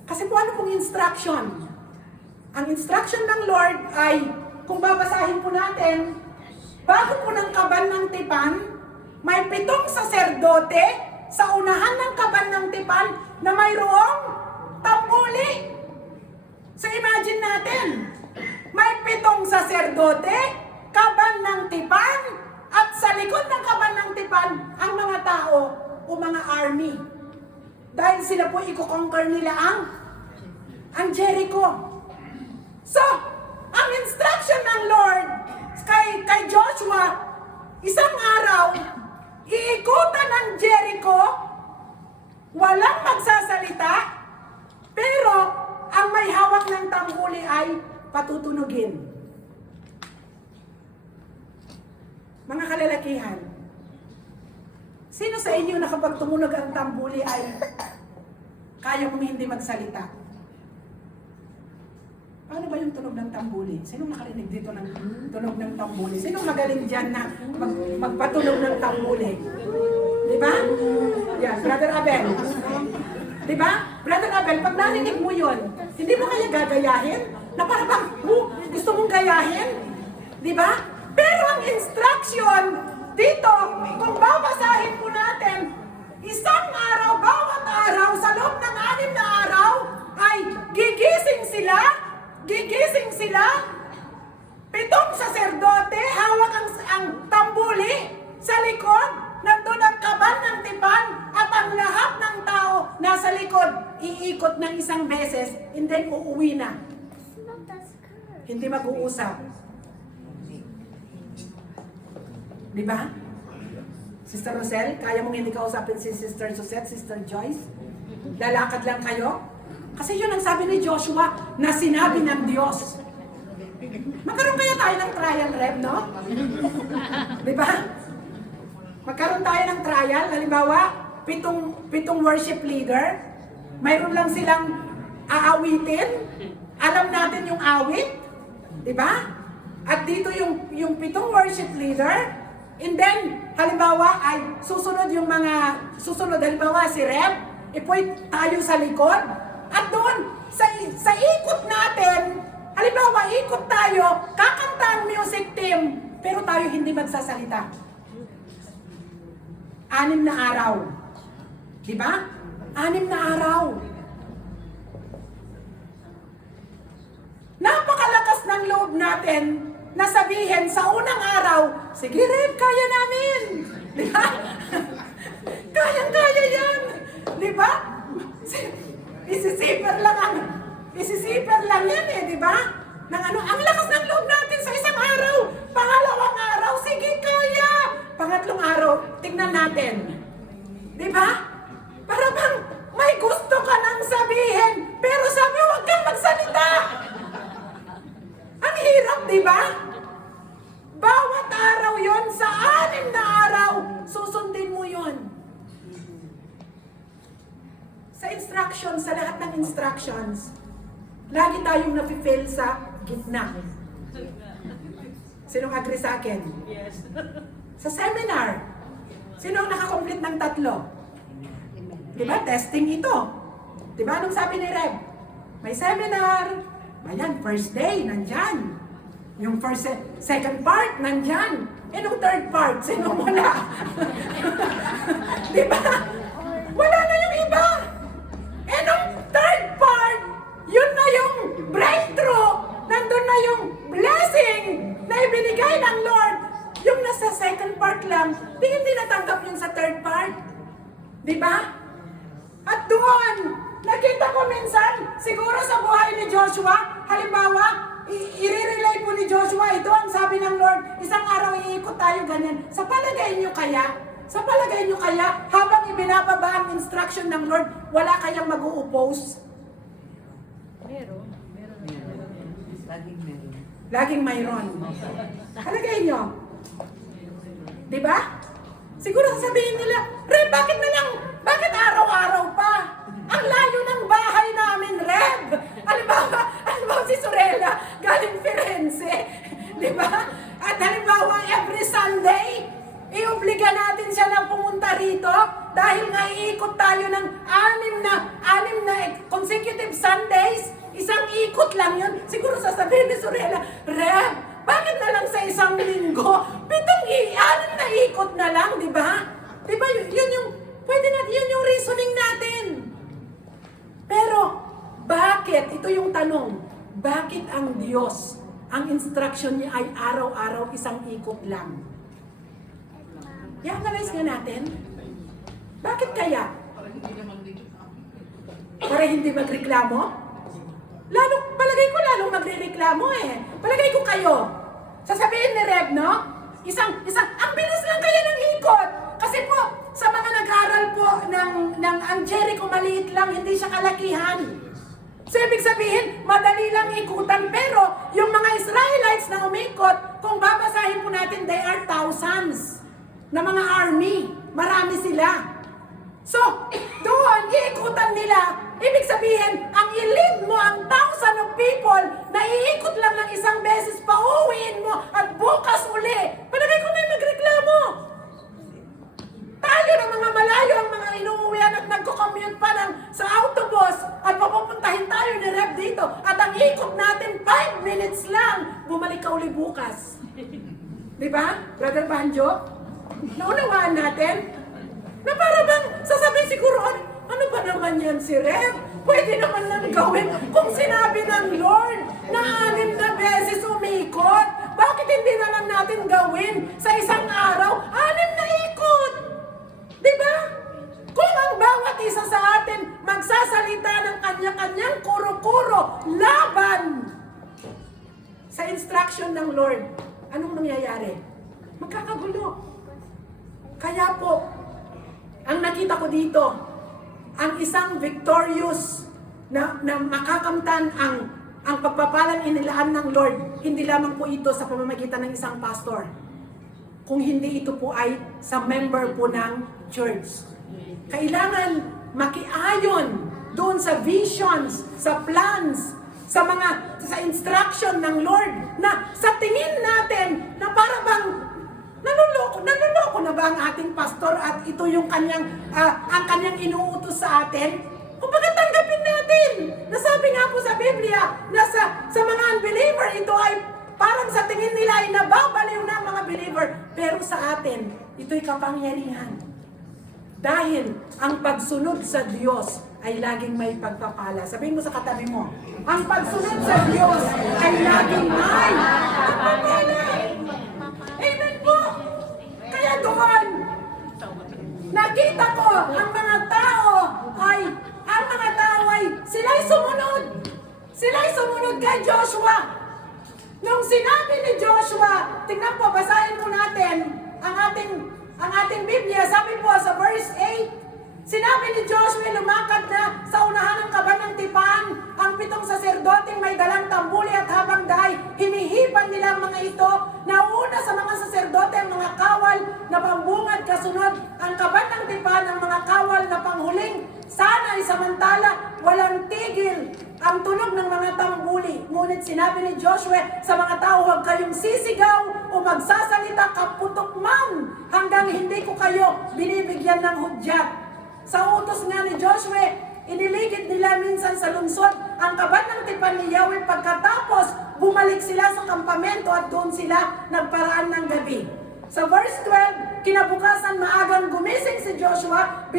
Kasi po ano pong instruction? Ang instruction ng Lord ay, kung babasahin po natin, bago po ng kaban ng tipan, may 7 saserdote sa unahan ng kaban ng tipan na mayroong tambuli. So imagine natin, may 7 saserdote, kaban ng tipan, at sa likod ng kaban ng tipan, ang mga tao o mga army. Dahil sila po i-conquer nila ang Jericho. So, ang instruction ng Lord kay Joshua, isang araw, iikutan ng Jericho, walang magsasalita, pero ang may hawak ng tambuli ay patutunugin. Mga kalalakihan, sino sa inyo na kapag tumunog ang tambuli ay kaya mong hindi magsalita? Paano ba yung tunog ng tambuli? Sino nakarinig dito ng tunog ng tambuli? Sino magaling dyan na magpatunog ng tambuli? Di ba? Yan, Brother Abel. Di ba? Brother Abel, pag narinig mo yun, hindi mo kaya gagayahin? Na parang bang, gusto mong gayahin? Di ba? Pero ang instruction dito, kung babasahin po natin, isang araw, bawat araw, sa loob ng 6 na araw, ay gigising sila, 7 saserdote, hawak ang tambuli, sa likod, nandun ang kaban ng tipan, at ang lahat ng tao nasa likod, iikot ng isang beses, and then uuwi na. Hindi mag-uusap. Di ba? Sister Rosel, kaya mong hindi kausapin si Sister Suzette, Sister Joyce? Lalakad lang kayo? Kasi yun ang sabi ni Joshua na sinabi ng Diyos. Magkaroon kaya tayo ng trial, Reb, no? Di ba? Magkaroon tayo ng trial, halimbawa, pitong worship leader, mayroon lang silang aawitin, alam natin yung awit, di ba? At dito yung pitong worship leader, and then, halimbawa, ay susunod, halimbawa, si Reb, ipoy tayo sa likod, at doon, sa ikot natin, halimbawa, ikot tayo, kakanta ang music team, pero tayo hindi magsasalita. 6 na araw. Di ba? 6 na araw. Napakalakas ng loob natin na sabihin sa unang araw, sige Reb, kaya namin. Di ba? Kayang-kaya yan. Di ba? Isisiper lang yan eh, di ba? Ang lakas ng loob natin sa isang araw. Pangalawang araw, sige kaya. Pangatlong araw, tingnan natin. Di ba? Para bang may gusto ka nang sabihin, pero sabi, huwag kang magsalita. Ang hirap, di ba? Bawat araw yon, sa 6 na araw, susundin mo yon. Sa instructions, sa lahat ng instructions, lagi tayong napifail sa gitna. Sinong agree sa akin? Yes. Sa seminar, sino ang nakakomplete ng 3? Diba? Testing ito. Diba? Anong sabi ni Reb? May seminar. Ayan, first day, nandyan. Yung second part, nandyan. E nung third part, sino wala? Diba? Wala na yung iba. E nung third part, yun na yung breakthrough. Nandun na yung blessing na ibinigay ng Lord. Yung nasa second part lang, hindi natanggap yun sa third part. Di ba? At doon, nakita ko minsan, siguro sa buhay ni Joshua, halimbawa, i-relay po ni Joshua, ito ang sabi ng Lord, isang araw iikot tayo ganyan. Sa palagay nyo kaya, habang ibinababa ang instruction ng Lord, wala kayang mag-u-oppose? Meron. Laging mayroon. Palagay nyo. Di ba? Siguro sasabihin nila, Reb, bakit araw-araw pa? Ang layo ng bahay namin, Reb. Halimbawa si Sorella, galing Firenze. Di ba? At halimbawa, every Sunday, iobliga natin siya na pumunta rito dahil nga iikot tayo ng 6 na consecutive Sundays. Isang ikot lang yun. Siguro sasabihin ni Sorella, Reb, bakit na lang sa isang linggo? 6 na ikot na lang, di ba? Di ba, yun yung reasoning natin. Pero, bakit? Ito yung tanong. Bakit ang Diyos, ang instruction niya ay araw-araw isang ikot lang? I-analyze nga natin. Bakit kaya? Para hindi magreklamo? Palagay ko lalong magrereklamo eh. Palagay ko kayo. Sasabihin ni Reb, no? Ang bilis lang kaya ng ikot. Kasi po, sa mga nag-aral po ang Jericho maliit lang, hindi siya kalakihan. So, ibig sabihin, madali lang ikutan. Pero, yung mga Israelites na umikot, kung babasahin po natin, they are thousands na mga army. Marami sila. So, doon, iikutan nila. Ibig sabihin, ang i-lead mo ang 1,000 of people na iikot lang ng isang beses, pauwiin mo, at bukas uli. Palagay ko may magreklamo. Tayo ng mga malayo ang mga inuuwian at nagko-commute pa sa autobus at papupuntahin tayo ni Reb dito. At ang ikot natin, 5 minutes lang. Bumalik ka uli bukas. Di ba, Brother Banjo? Naunawaan natin? Na para bang sasabihin siguro, ano ba naman yan si Reb? Pwede naman lang gawin kung sinabi ng Lord na 6 na beses umikot. Bakit hindi na lang natin gawin sa isang araw 6 na ikot? Diba? Kung ang bawat isa sa atin magsasalita ng kanya-kanyang kuro-kuro laban sa instruction ng Lord, anong nangyayari? Magkakagulo. Kaya po, ang nakita ko dito, ang isang victorious na makakamtan ang pagpapalang inilaan ng Lord, hindi lamang po ito sa pamamagitan ng isang pastor. Kung hindi ito po ay sa member po ng church. Kailangan makiayon doon sa visions, sa plans, sa instruction ng Lord na sa tingin natin na para bang nanuloko na ba ang ating pastor at ito yung ang kanyang inuutos sa atin? Kumbaga tanggapin natin. Nasabi nga po sa Biblia na sa mga unbeliever, ito ay parang sa tingin nila ay nababaliw na ang mga believer. Pero sa atin, ito'y kapangyarihan. Dahil ang pagsunod sa Diyos ay laging may pagpapala. Sabihin mo sa katabi mo, ang pagsunod sa Diyos ay laging may pagpapala. Amen po! Kaya doon, nakita ko ang mga tao ay sila'y sumunod. Sila'y sumunod kay Joshua. Nung sinabi ni Joshua, tingnan po, basahin po natin ang ating Biblia. Sabi po sa verse 8, sinabi ni Joshua, lumakad na sa unahan ng kaban ng tipan ang 7 saserdoteng may dalang tambuli at habang dahi, hinihipan nila ang mga ito. Nauna sa mga saserdote ang mga kawal na pambungad kasunod ang kaban ng tipan, ang mga kawal na panghuling sana'y samantala walang tigil ang tunog ng mga tambuli. Ngunit sinabi ni Joshua sa mga tao, huwag kayong sisigaw o magsasalita kaputok man hanggang hindi ko kayo binibigyan ng hudyat. Sa utos nga ni Joshua, iniligid nila minsan sa lungsod ang kaban ng tipan ni Yahweh. Pagkatapos, bumalik sila sa kampamento at doon sila nagparaan ng gabi. Sa verse 12, kinabukasan maagang gumising si Joshua,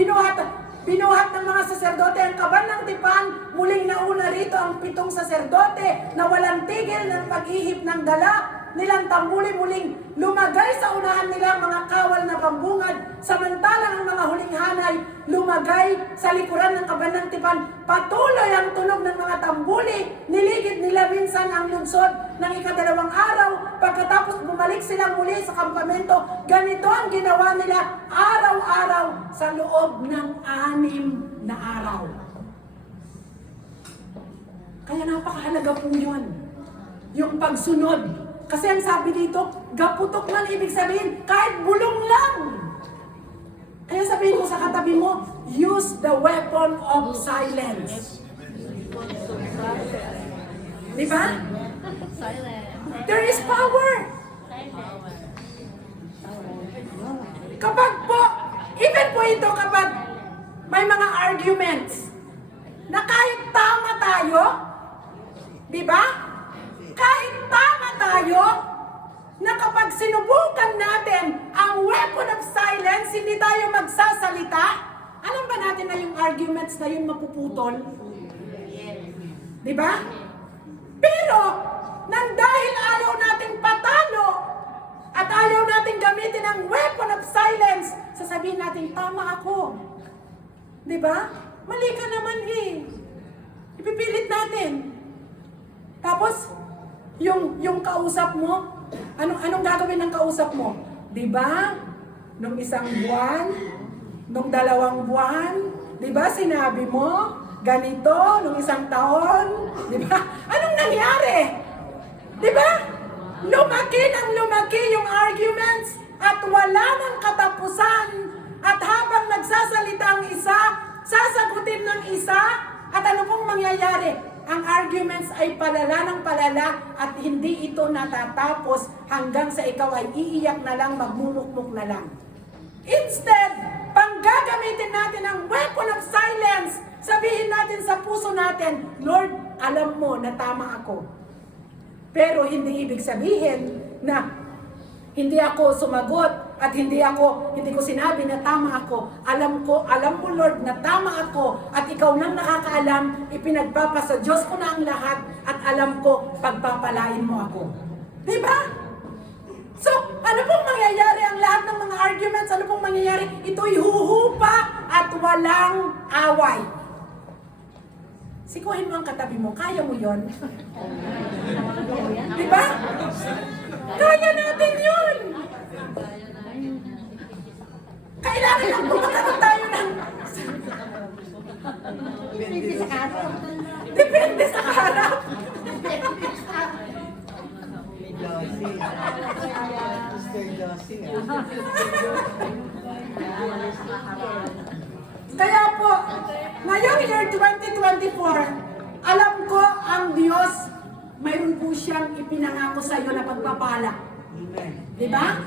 binuhat ng mga saserdote ang kaban ng tipan. Muling nauna rito ang 7 saserdote na walang tigil ng pag-ihip ng dala nilang tambuli. Muling lumagay sa unahan nila ang mga kawal na pambungad, samantalang ang mga huling hanay lumagay sa likuran ng kaban ng tipan. Patuloy ang tunog ng mga tambuli. Niligid nila minsan ang lungsod ng 2 araw. Pagkatapos bumalik sila muli sa kampamento. Ganito ang ginawa nila araw-araw sa loob ng 6 na araw. Kaya napakahalaga po yun. Yung pagsunod. Kasi ang sabi dito, gaputok man, ibig sabihin, kahit bulong lang. Kaya sabihin mo sa katabi mo, use the weapon of silence. Di ba? There is power. Kapag po, even po ito kapag may mga arguments, na kahit tama tayo, di ba? Kahit tama tayo, na kapag sinubukan natin ang weapon of silence, hindi tayo magsasalita, alam ba natin na yung arguments na yun mapuputol? Di ba? Pero, nang dahil ayaw nating patalo, at ayaw nating gamitin ang weapon of silence, sasabihin natin, tama ako. Di ba? Mali ka naman eh. Ipipilit natin. Tapos, yung kausap mo, anong gagawin ng kausap mo? Di ba? Nung 1 buwan, nung 2 buwan, di ba sinabi mo, ganito, nung 1 taon, di ba? Anong nangyari? Di ba? Lumaki yung arguments at wala ng katapusan. At habang nagsasalita ang isa, sasagutin ng isa, at ano pong mangyayari? Ang arguments ay palala ng palala at hindi ito natatapos hanggang sa ikaw ay iiyak na lang, magmumukmuk na lang. Instead, panggagamitin natin ang weapon of silence, sabihin natin sa puso natin, Lord, alam mo na tama ako. Pero hindi ibig sabihin na hindi ako sumagot at hindi ko sinabi na tama ako. Alam mo Lord na tama ako at ikaw nang nakakaalam, ipinagpapasa Diyos ko na ang lahat at alam ko pagpapalain mo ako. Diba? So, ano pong mangyayari ang lahat ng mga arguments? Ano pong mangyayari? Ito'y huhupa at walang away. Sikuhin mo ang katabi mo. Kaya mo yon? Diba? Kaya natin yun! Kailangan lang magkaroon tayo ng... Depende sa araw. Depende sa harap. Kaya po, ngayong year 2024, alam ko ang Diyos, mayroon po siyang ipinangako sa iyo na pagpapala. Di ba?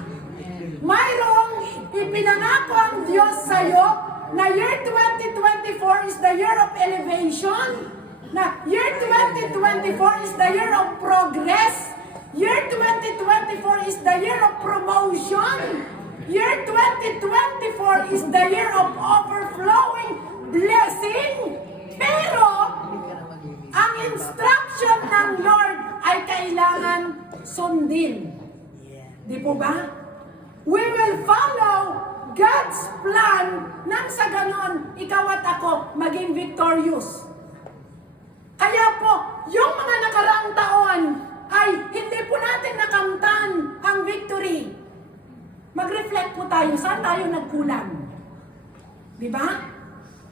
Mayroong ipinangako ang Diyos sa iyo na year 2024 is the year of elevation. Na year 2024 is the year of progress. Year 2024 is the year of promotion. Year 2024 is the year of overflowing blessing. Pero, ang instruction ng Lord ay kailangan sundin. Di po ba? We will follow God's plan nang sa ganon, ikaw at ako maging victorious. Kaya po, yung mga nakaraang taon ay hindi po natin nakamtan ang victory. Mag-reflect po tayo, saan tayo nagkulang? Di ba?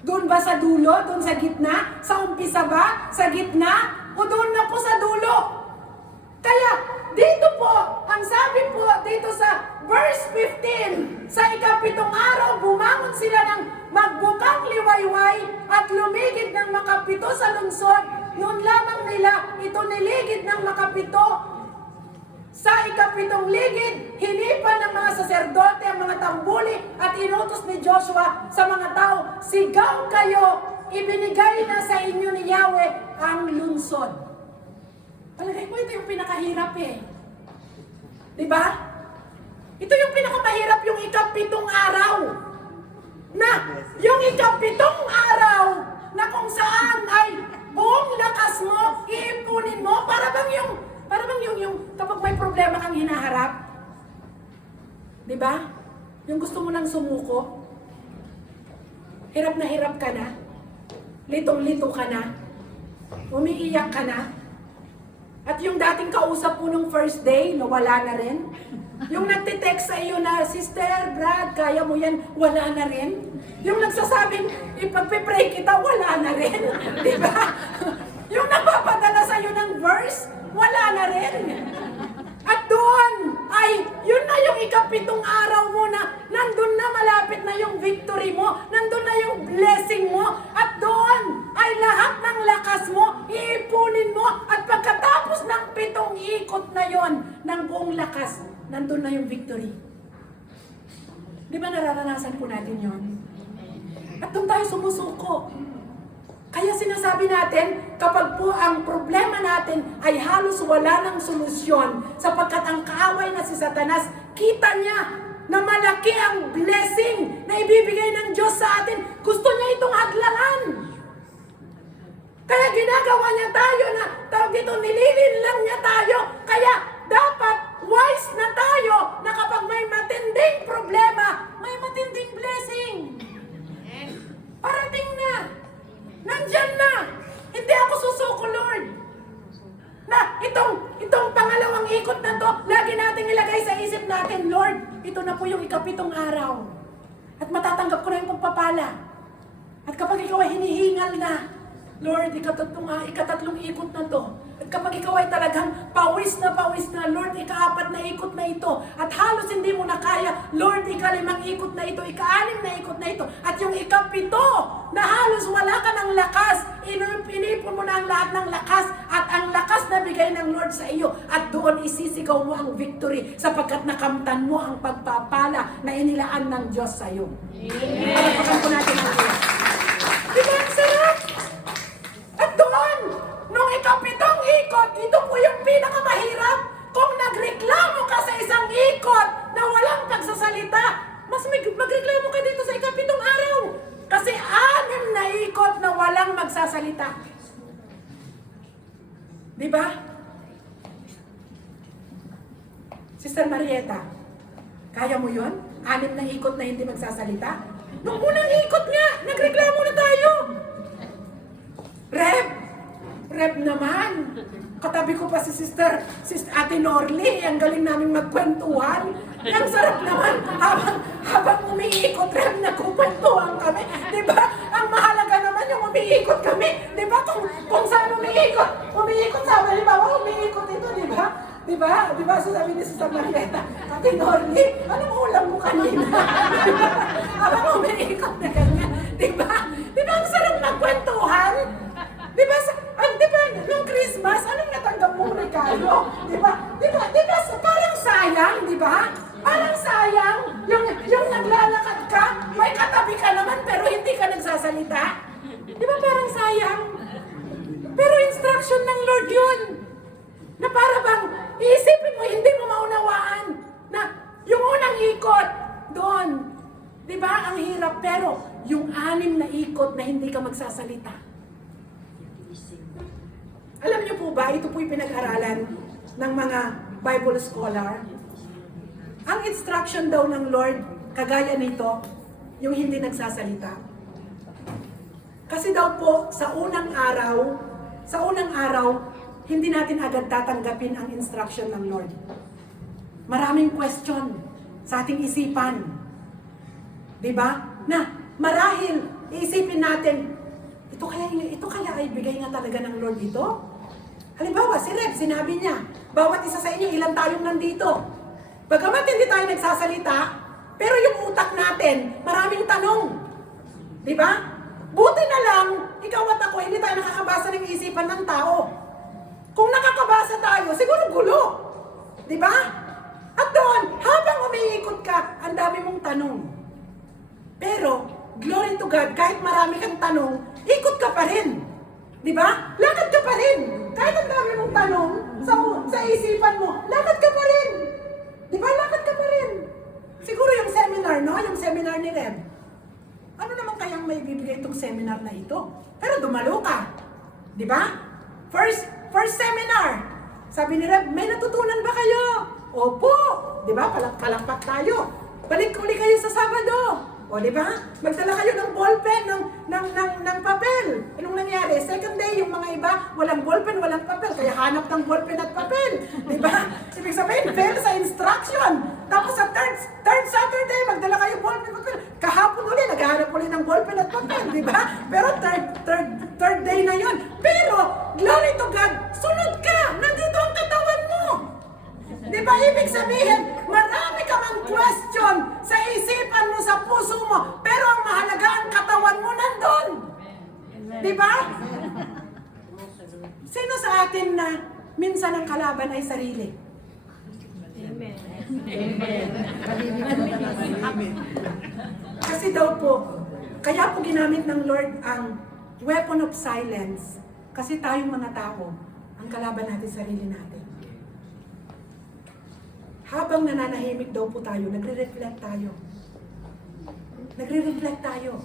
Doon ba sa dulo? Doon sa gitna? Sa umpisa ba? Sa gitna? O doon na po sa dulo? Kaya, dito po, ang sabi po dito sa verse 15, sa ikapitong araw, bumangon sila ng magbukang liwayway at lumigid ng makapito sa lungsod. Noon lamang nila ito niligid ng makapito. Sa ikapitong ligid, hinipan ng mga saserdote ang mga tambuli at inutos ni Joshua sa mga tao, sigaw kayo, ibinigay na sa inyo ni Yahweh ang lungsod. Palagay ko ito yung pinakahirap eh. Diba? Ito yung pinakamahirap, yung ikapitong araw. Na yung ikapitong araw na kung saan ay buong lakas mo, iipunin mo, para bang yung kapag may problema kang hinaharap. Diba? Yung gusto mo nang sumuko, hirap na hirap ka na, litong-lito ka na, umiiyak ka na, at yung dating kausap mo nung first day, nawala na rin. Yung nagtitext sa iyo na, Sister, Brad, kaya mo yan, wala na rin. Yung nagsasabing, ipagpipray kita, wala na rin. Di ba? Yung nagpapadala sa iyo ng verse, wala na rin. At doon ay, yun na yung ikapitong araw mo na nandun na malapit na yung victory mo, nandun na yung blessing mo, at doon ay lahat ng lakas mo, iipunin mo, at pagkatapos ng 7 ikot na yon ng buong lakas, nandun na yung victory. Di ba nararanasan po natin yon? At doon tayo sumusuko. Kaya sinasabi natin, kapag po ang problema natin ay halos wala ng solusyon, sapagkat ang kaaway na si Satanas, kita niya na malaki ang blessing na ibibigay ng Diyos sa atin. Gusto niya itong hadlangan. Kaya ginagawa niya tayo na, tawag dito, nililin lang niya tayo. Kaya dapat wise na tayo na kapag may matinding problema, may matinding blessing. Parating na. Nandyan na. Hindi ako susuko, Lord. Na itong pangalawang ikot na to, lagi nating ilagay sa isip natin, Lord, ito na po yung ikapitong araw. At matatanggap ko na yung pagpapala. At kapag ikaw ay hinihingal na, Lord, ikatatlong ikot na to. At kapag ikaw ay talagang pawis na, Lord, ika-4 na ikot na ito. At halos hindi mo na kaya, Lord, ika-5 ikot na ito, ika-6 na ikot na ito. At yung ika-7 na halos wala ka ng lakas, inipon mo na ang lahat ng lakas. At ang lakas na bigay ng Lord sa iyo. At doon isisigaw mo ang victory sapagkat nakamtan mo ang pagpapala na inilaan ng Diyos sa iyo. Amen. Pagpakan po natin ang Diyos. Diba ang sarap? At doon, nung ika-7 ikot, ito po yung pinakamahirap. Kung nagreklamo ka sa isang ikot na walang pagsasalita, mas magreklamo ka dito sa ika-7 araw. Kasi 6 na ikot na walang magsasalita. Diba? Sister Marieta, kaya mo yun? 6 na ikot na hindi magsasalita? Nung unang ikot nga, nagreklamo na tayo. Rep naman. Katabi ko pa si Sister Ate Norly, ang galing namin magkwentuhan. Ang sarap naman, habang umiikot, Rep, nagkukwentuhan kami. Diba? Ang mahalaga naman yung umiikot kami. Diba? Kung saan umiikot sa halimbawa, umiikot ito, diba? Diba? So sabi ni Sister Marieta, Ate Norly, anong ulam mo kanina? Habang umiikot na ganyan. Diba? Diba ang sarap magkwentuhan? Diba, diba, nung Christmas, anong natanggap mong regalo? Diba? Diba, parang sayang, diba? Parang sayang, yung naglalakad ka, may katabi ka naman pero hindi ka nagsasalita. Diba parang sayang? Pero instruction ng Lord yun. Na para bang, iisipin mo, hindi mo maunawaan na yung unang ikot doon. Diba? Ang hirap, pero yung 6 na ikot na hindi ka magsasalita. Alam niyo po ba, ito po'y pinag-aralan ng mga Bible scholar. Ang instruction daw ng Lord, kagaya nito, yung hindi nagsasalita. Kasi daw po, sa unang araw, hindi natin agad tatanggapin ang instruction ng Lord. Maraming question sa ating isipan. Diba? Na marahil, iisipin natin, ito kaya ay bigay nga talaga ng Lord ito? Halimbawa, si Rev, sinabi niya, bawat isa sa inyo, ilan tayong nandito. Bagamat hindi tayo nagsasalita, pero yung utak natin, maraming tanong. Diba? Buti na lang, ikaw at ako, hindi tayo nakakabasa ng isipan ng tao. Kung nakakabasa tayo, siguro gulo. Diba? At doon, habang umiikot ka, ang dami mong tanong. Pero, glory to God, kahit marami kang tanong, ikot ka pa rin. Diba? Lakad ka pa rin. Kahit ang dami mong tanong sa isipan mo, lakad ka pa rin. Diba? Lakad ka pa rin. Siguro yung seminar, no? Yung seminar ni Rev. Ano naman kayang may bibigay itong seminar na ito? Pero dumalo ka. Diba? First seminar. Sabi ni Rev, may natutunan ba kayo? Opo. Diba? Palakpak tayo. Balik uli kayo sa Sabado. O, di ba? Magdala kayo ng ballpen, ng papel. Anong nangyari? Second day, yung mga iba, walang ballpen, walang papel. Kaya hanap ng ballpen at papel. Di ba? Ibig sabihin, fail sa instruction. Tapos sa third Saturday, magdala kayo ballpen, papel. Kahapon uli, naghahanap uli ng ballpen at papel. Di ba? Pero third day na yon. Pero, glory to God, sunod ka! Nandito ang katawan mo! Di ba? Ibig sabihin, marami ka mang question sa isipan mo, sa puso mo, pero ang mahalaga ang katawan mo nandun. Di ba? Sino sa atin na minsan ang kalaban ay sarili? Amen. Kasi daw po, kaya po ginamit ng Lord ang weapon of silence. Kasi tayong mga tao, ang kalaban natin sarili natin. Habang nananahimik daw po tayo, nagre-reflect tayo. Nagre-reflect tayo.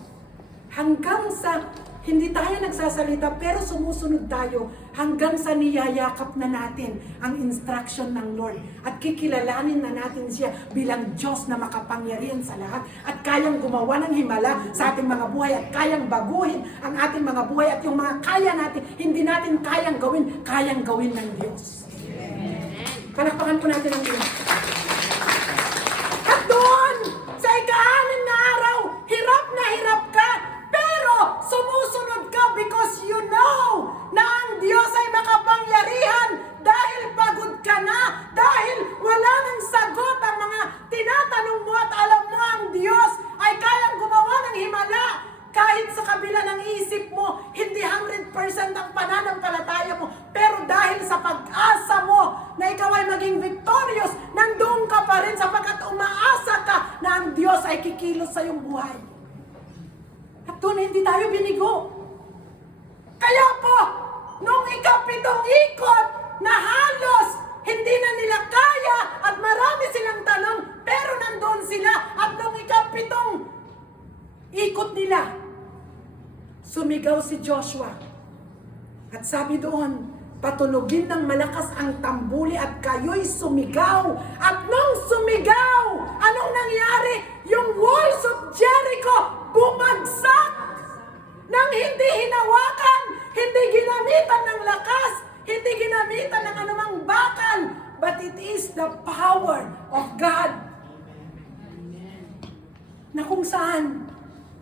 Hanggang sa hindi tayo nagsasalita pero sumusunod tayo hanggang sa niyayakap na natin ang instruction ng Lord at kikilalanin na natin siya bilang Diyos na makapangyarihan sa lahat at kayang gumawa ng himala sa ating mga buhay at kayang baguhin ang ating mga buhay at yung mga kaya natin, hindi natin kayang gawin ng Diyos. Palakpakan po natin ang Diyos. At doon, sa ika-6 na araw, hirap na hirap ka, pero sumusunod ka because you know na ang Diyos ay makapangyarihan dahil pagod ka na, dahil wala nang sagot ang mga tinatanong mo at alam mo ang Diyos ay kayang gumawa ng himala. Kahit sa kabila ng isip mo, hindi 100% ang pananampalataya mo, pero dahil sa pag-asa mo na ikaw ay maging victorious, nandoon ka pa rin sapagkat umaasa ka na ang Diyos ay kikilos sa iyong buhay. At doon hindi tayo binigo. Kaya po, nung ika-7 ikot na halos hindi na nila kaya at marami silang tanong, pero nandoon sila at nung ika-7 ikot nila, sumigaw si Joshua. At sabi doon, patunugin ng malakas ang tambuli at kayo'y sumigaw. At nung sumigaw, anong nangyari? Yung walls of Jericho bumagsak nang hindi hinawakan, hindi ginamitan ng lakas, hindi ginamitan ng anumang bakal, but it is the power of God. Na kung saan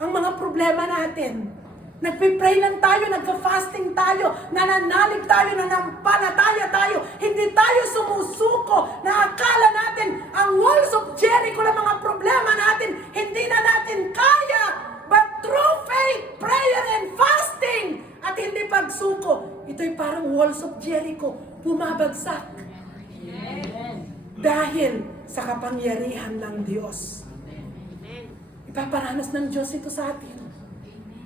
ang mga problema natin, Nagpipray lang tayo, nagka-fasting tayo, nananalig tayo, nanampalataya tayo. Hindi tayo sumusuko na akala natin ang walls of Jericho na mga problema natin, hindi na natin kaya. But through faith, prayer, and fasting, at hindi pagsuko, ito'y parang walls of Jericho, bumabagsak. Dahil sa kapangyarihan ng Diyos. Ipaparanas ng Diyos ito sa atin.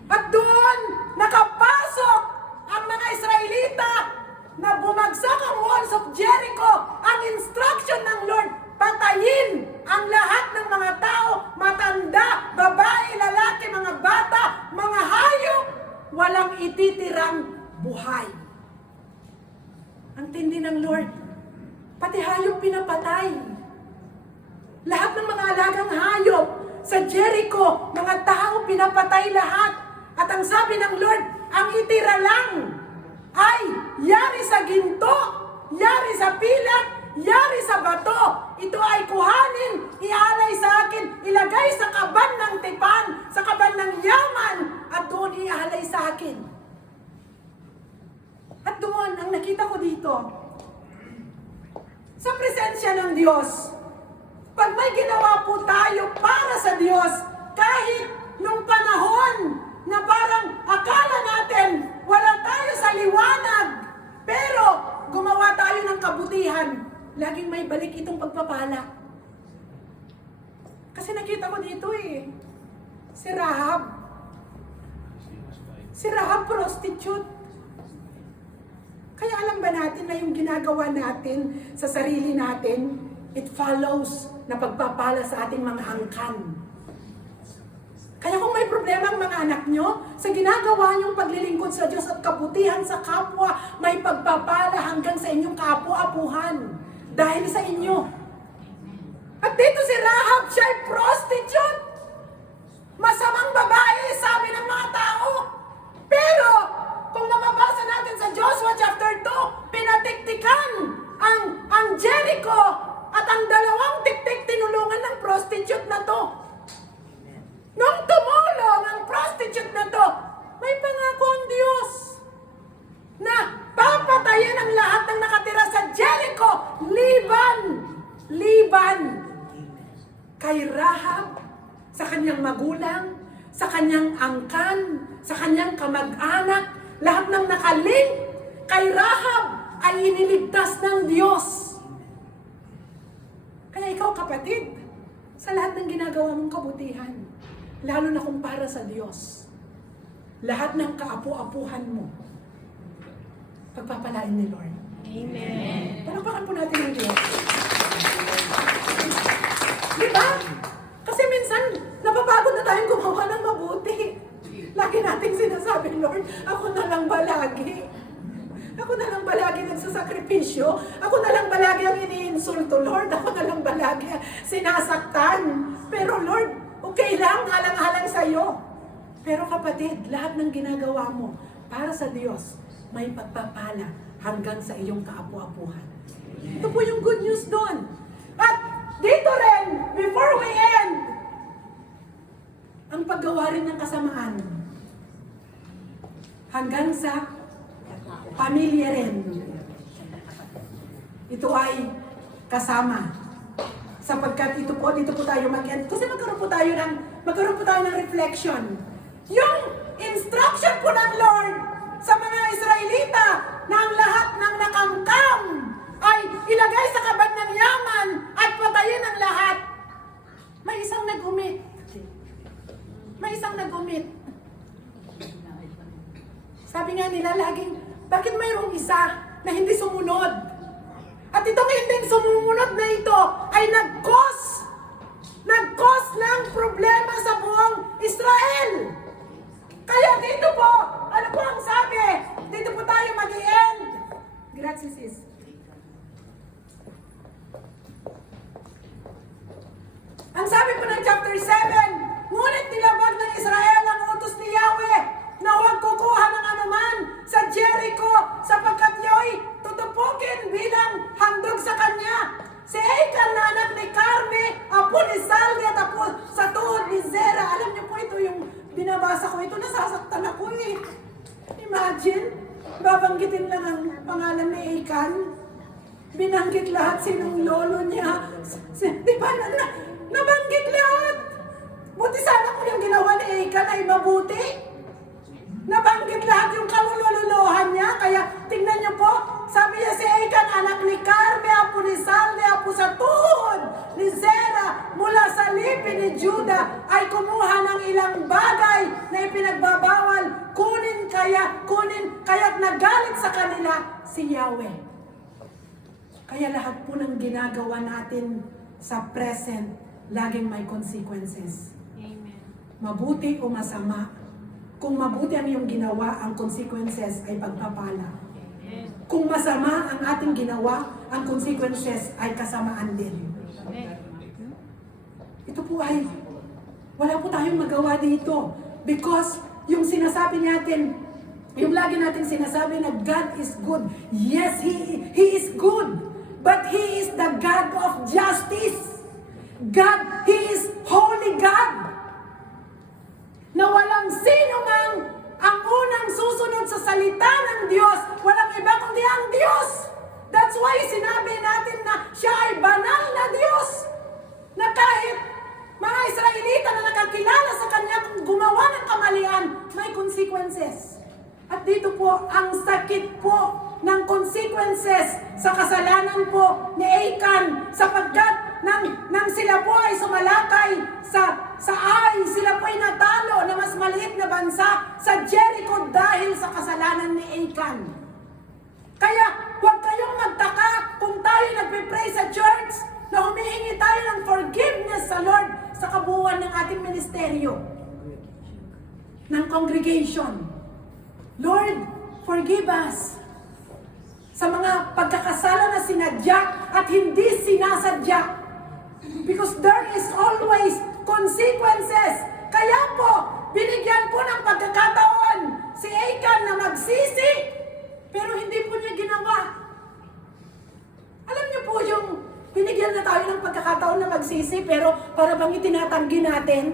At doon, nakapasok ang mga Israelita na bumagsak ang walls of Jericho. Ang instruction ng Lord, patayin ang lahat ng mga tao, matanda, babae, lalaki, mga bata, mga hayop, walang ititirang buhay. Ang tindi ng Lord, pati hayop pinapatay. Lahat ng mga alagang hayop sa Jericho, mga tao pinapatay lahat. At ang sabi ng Lord, ang itira lang ay yari sa ginto, yari sa pilak, yari sa bato. Ito ay kuhanin, ialay sa akin, ilagay sa kaban ng tipan, sa kaban ng yaman, at doon ialay sa akin. At doon, ang nakita ko dito, sa presensya ng Diyos, pag may ginawa po tayo para sa Diyos, kahit nung panahon na parang akala natin wala tayo sa liwanag, pero gumawa tayo ng kabutihan, laging may balik itong pagpapala. Kasi nakita ko dito si Rahab. Si Rahab prostitute. Kaya alam ba natin na yung ginagawa natin sa sarili natin, it follows na pagpapala sa ating mga angkan. Kaya kung may problema ang mga anak nyo, sa ginagawa nyong paglilingkod sa Diyos at kabutihan sa kapwa, may pagpapala hanggang sa inyong kapu-apuhan. Dahil sa inyo. At dito si Rahab, siya ay prostitute. Masamang babae, sabi ng mga tao. Pero, kung mababasa natin sa Joshua chapter 2, pinatiktikan ang Jericho at ang dalawang tiktik tinulungan ng prostitute na to. Nung tumulong ang prostitute na to, may pangako ang Diyos na papatayin ang lahat ng nakatira sa Jericho, liban kay Rahab, sa kanyang magulang, sa kanyang angkan, sa kanyang kamag-anak, lahat ng nakalink kay Rahab ay iniligtas ng Diyos. Kaya ikaw kapatid, sa lahat ng ginagawa mong kabutihan, lalo na kung para sa Diyos, lahat ng kaapu-apuhan mo, pagpapalain ni Lord. Amen. Palakpakan po natin ang Diyos. Diba? Kasi minsan, napapagod na tayong gumawa ng mabuti. Lagi nating sinasabi, Lord, ako na lang ba lagi? Ako na lang ba lagi nagsasakripisyo? Ako na lang ba lagi ang iniinsulto, Lord? Ako na lang ba lagi sinasaktan? Pero Lord, okay lang, halang-halang sa'yo. Pero kapatid, lahat ng ginagawa mo para sa Diyos, may pagpapala hanggang sa iyong kaapu-apuhan. Ito po yung good news doon. At dito rin, before we end, ang paggawa rin ng kasamaan. Hanggang sa pamilya rin. Ito ay kasama. Sapagkat dito po tayo mag-end. Kasi magkaroon po tayo ng reflection. Yung instruction po ng Lord sa mga Israelita na ang lahat ng nakamkam ay ilagay sa kaban ng yaman at patayin ang lahat. May isang nag-umit. Sabi nga nila laging, bakit mayroong isa na hindi sumunod? At itong hindi sumunod na ito ay nag-cause ng problema sa buong Israel. Kaya dito po, ano po ang sabi? Dito po tayo mag-i-end. Grazie, sis. Ang sabi po ng chapter 7, ngunit nilabag ng Israel ang utos ni Yahweh na huwag kukuha ng anuman sa Jericho sapagkat yao'y tutupukin bilang handog sa kanya. Si Achan na anak ni Carmi, apo ni Saldi at apo sa tuhod ni Zera. Alam niyo po ito yung binabasa ko ito, nasasaktan ako eh. Imagine, babanggitin lang ang pangalan ni Achan. Binanggit lahat sinong lolo niya. Di ba? Nabanggit lahat. Buti sana kung yung ginawa ni Achan ay mabuti. Nabanggit lahat yung kalululuhan niya. Kaya tingnan niyo po, sabi niya si Achan, anak ni Carme, apo ni Salde, apo sa tuhod ni Zera, mula sa lipi ni Judah, ay kumuha ng ilang bagay na ipinagbabawal. Kunin, kaya't nagalit sa kanila si Yahweh. Kaya lahat po ng ginagawa natin sa present, laging may consequences. Amen. Mabuti o masama. Kung mabuti ang iyong ginawa, ang consequences ay pagpapala. Amen. Kung masama ang ating ginawa, ang consequences ay kasamaan din. Amen. Ito po ay, wala po tayong magawa dito. Because yung sinasabi natin, yung lagi natin sinasabi na God is good. Yes, He is good. But He is the God of justice. God, He is holy God. Na walang sino mang ang unang susunod sa salita ng Diyos. Walang iba kundi ang Diyos. That's why sinabi natin na siya ay banal na Diyos. Na kahit mga Israelita na nakakilala sa Kanya kung gumawa ng kamalian, may consequences. At dito po, ang sakit po ng consequences sa kasalanan po ni Achan sapagkat nang sila po ay sumalakay sa Ai, sila po ay natalo na mas maliit na bansa sa Jericho dahil sa kasalanan ni Achan. Kaya huwag kayong magtaka kung tayo nagpe-pray sa church na humihingi tayo ng forgiveness sa Lord sa kabuuan ng ating ministeryo, ng congregation. Lord, forgive us sa mga pagkakasala na sinadya at hindi sinasadya. Because there is always consequences. Kaya po, binigyan po ng pagkakataon si Achan na magsisi, pero hindi po niya ginawa. Alam niyo po yung binigyan na tayo ng pagkakataon na magsisi, pero para bang itinatanggi natin?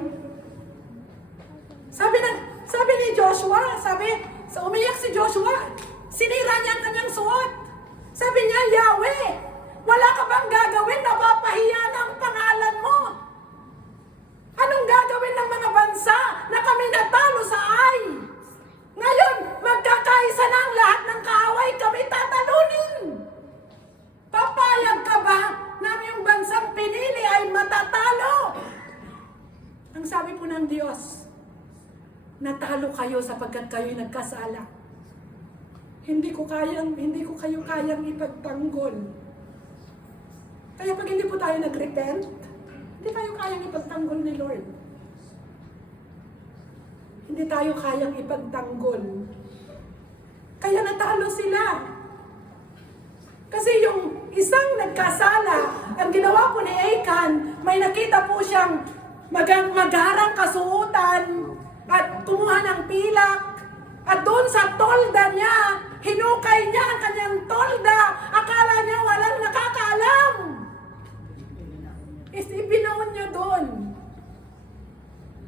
Sabi ni Joshua, umiyak si Joshua, sinira niya ang kanyang suot. Sabi niya, Yahweh, wala ka bang gagawin na mapahiya ng pangalan mo? Anong gagawin ng mga bansa na kami natalo sa Ai? Ngayon, magkakaisa na ang lahat ng kaaway, kami tatalunin. Papayag ka ba na ang iyong bansang pinili ay matatalo? Ang sabi po ng Diyos, natalo kayo sapagkat kayo'y nagkasala. Hindi ko kayo kayang ipagtanggol. Kaya pag hindi po tayo nag-repent, hindi tayo kayang ipagtanggol ni Lord. Hindi tayo kayang ipagtanggol. Kaya natalo sila. Kasi yung isang nagkasala, ang ginawa po ni Achan, may nakita po siyang magarang kasuotan at kumuha ng pilak. At doon sa tolda niya, hinukay niya ang kanyang tolda. Akala niya walang nakakaalam. Ibinaon niya doon.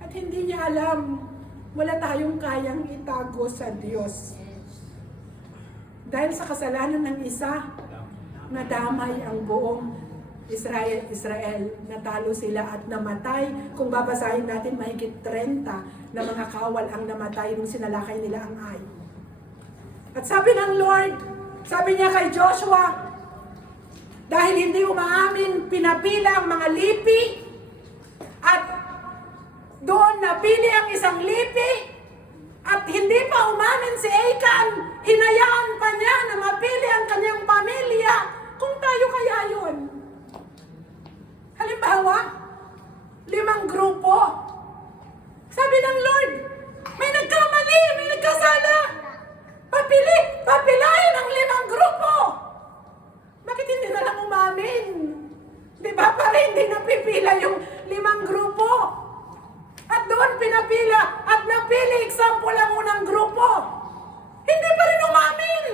At hindi niya alam, wala tayong kayang itago sa Diyos. Dahil sa kasalanan ng isa, nadamay ang buong Israel, natalo sila at namatay. Kung babasahin natin, mahigit 30 na mga kawal ang namatay nung sinalakay nila ang Ai. At sabi ng Lord, sabi niya kay Joshua, dahil hindi umaamin, pinapila ang mga lipi, at doon napili ang isang lipi, at hindi pa umamin si Achan, hinayaan pa niya na mapili ang kanyang pamilya. Kung tayo kaya yun? Halimbawa, 5 grupo. Sabi ng Lord, may nagkamali, may nagkasala. Papilayan ang 5 grupo. Bakit hindi na lang umamin? Di ba? Para hindi napipila yung 5 grupo. At doon pinapila at napili example ang unang grupo. Hindi pa rin umamin.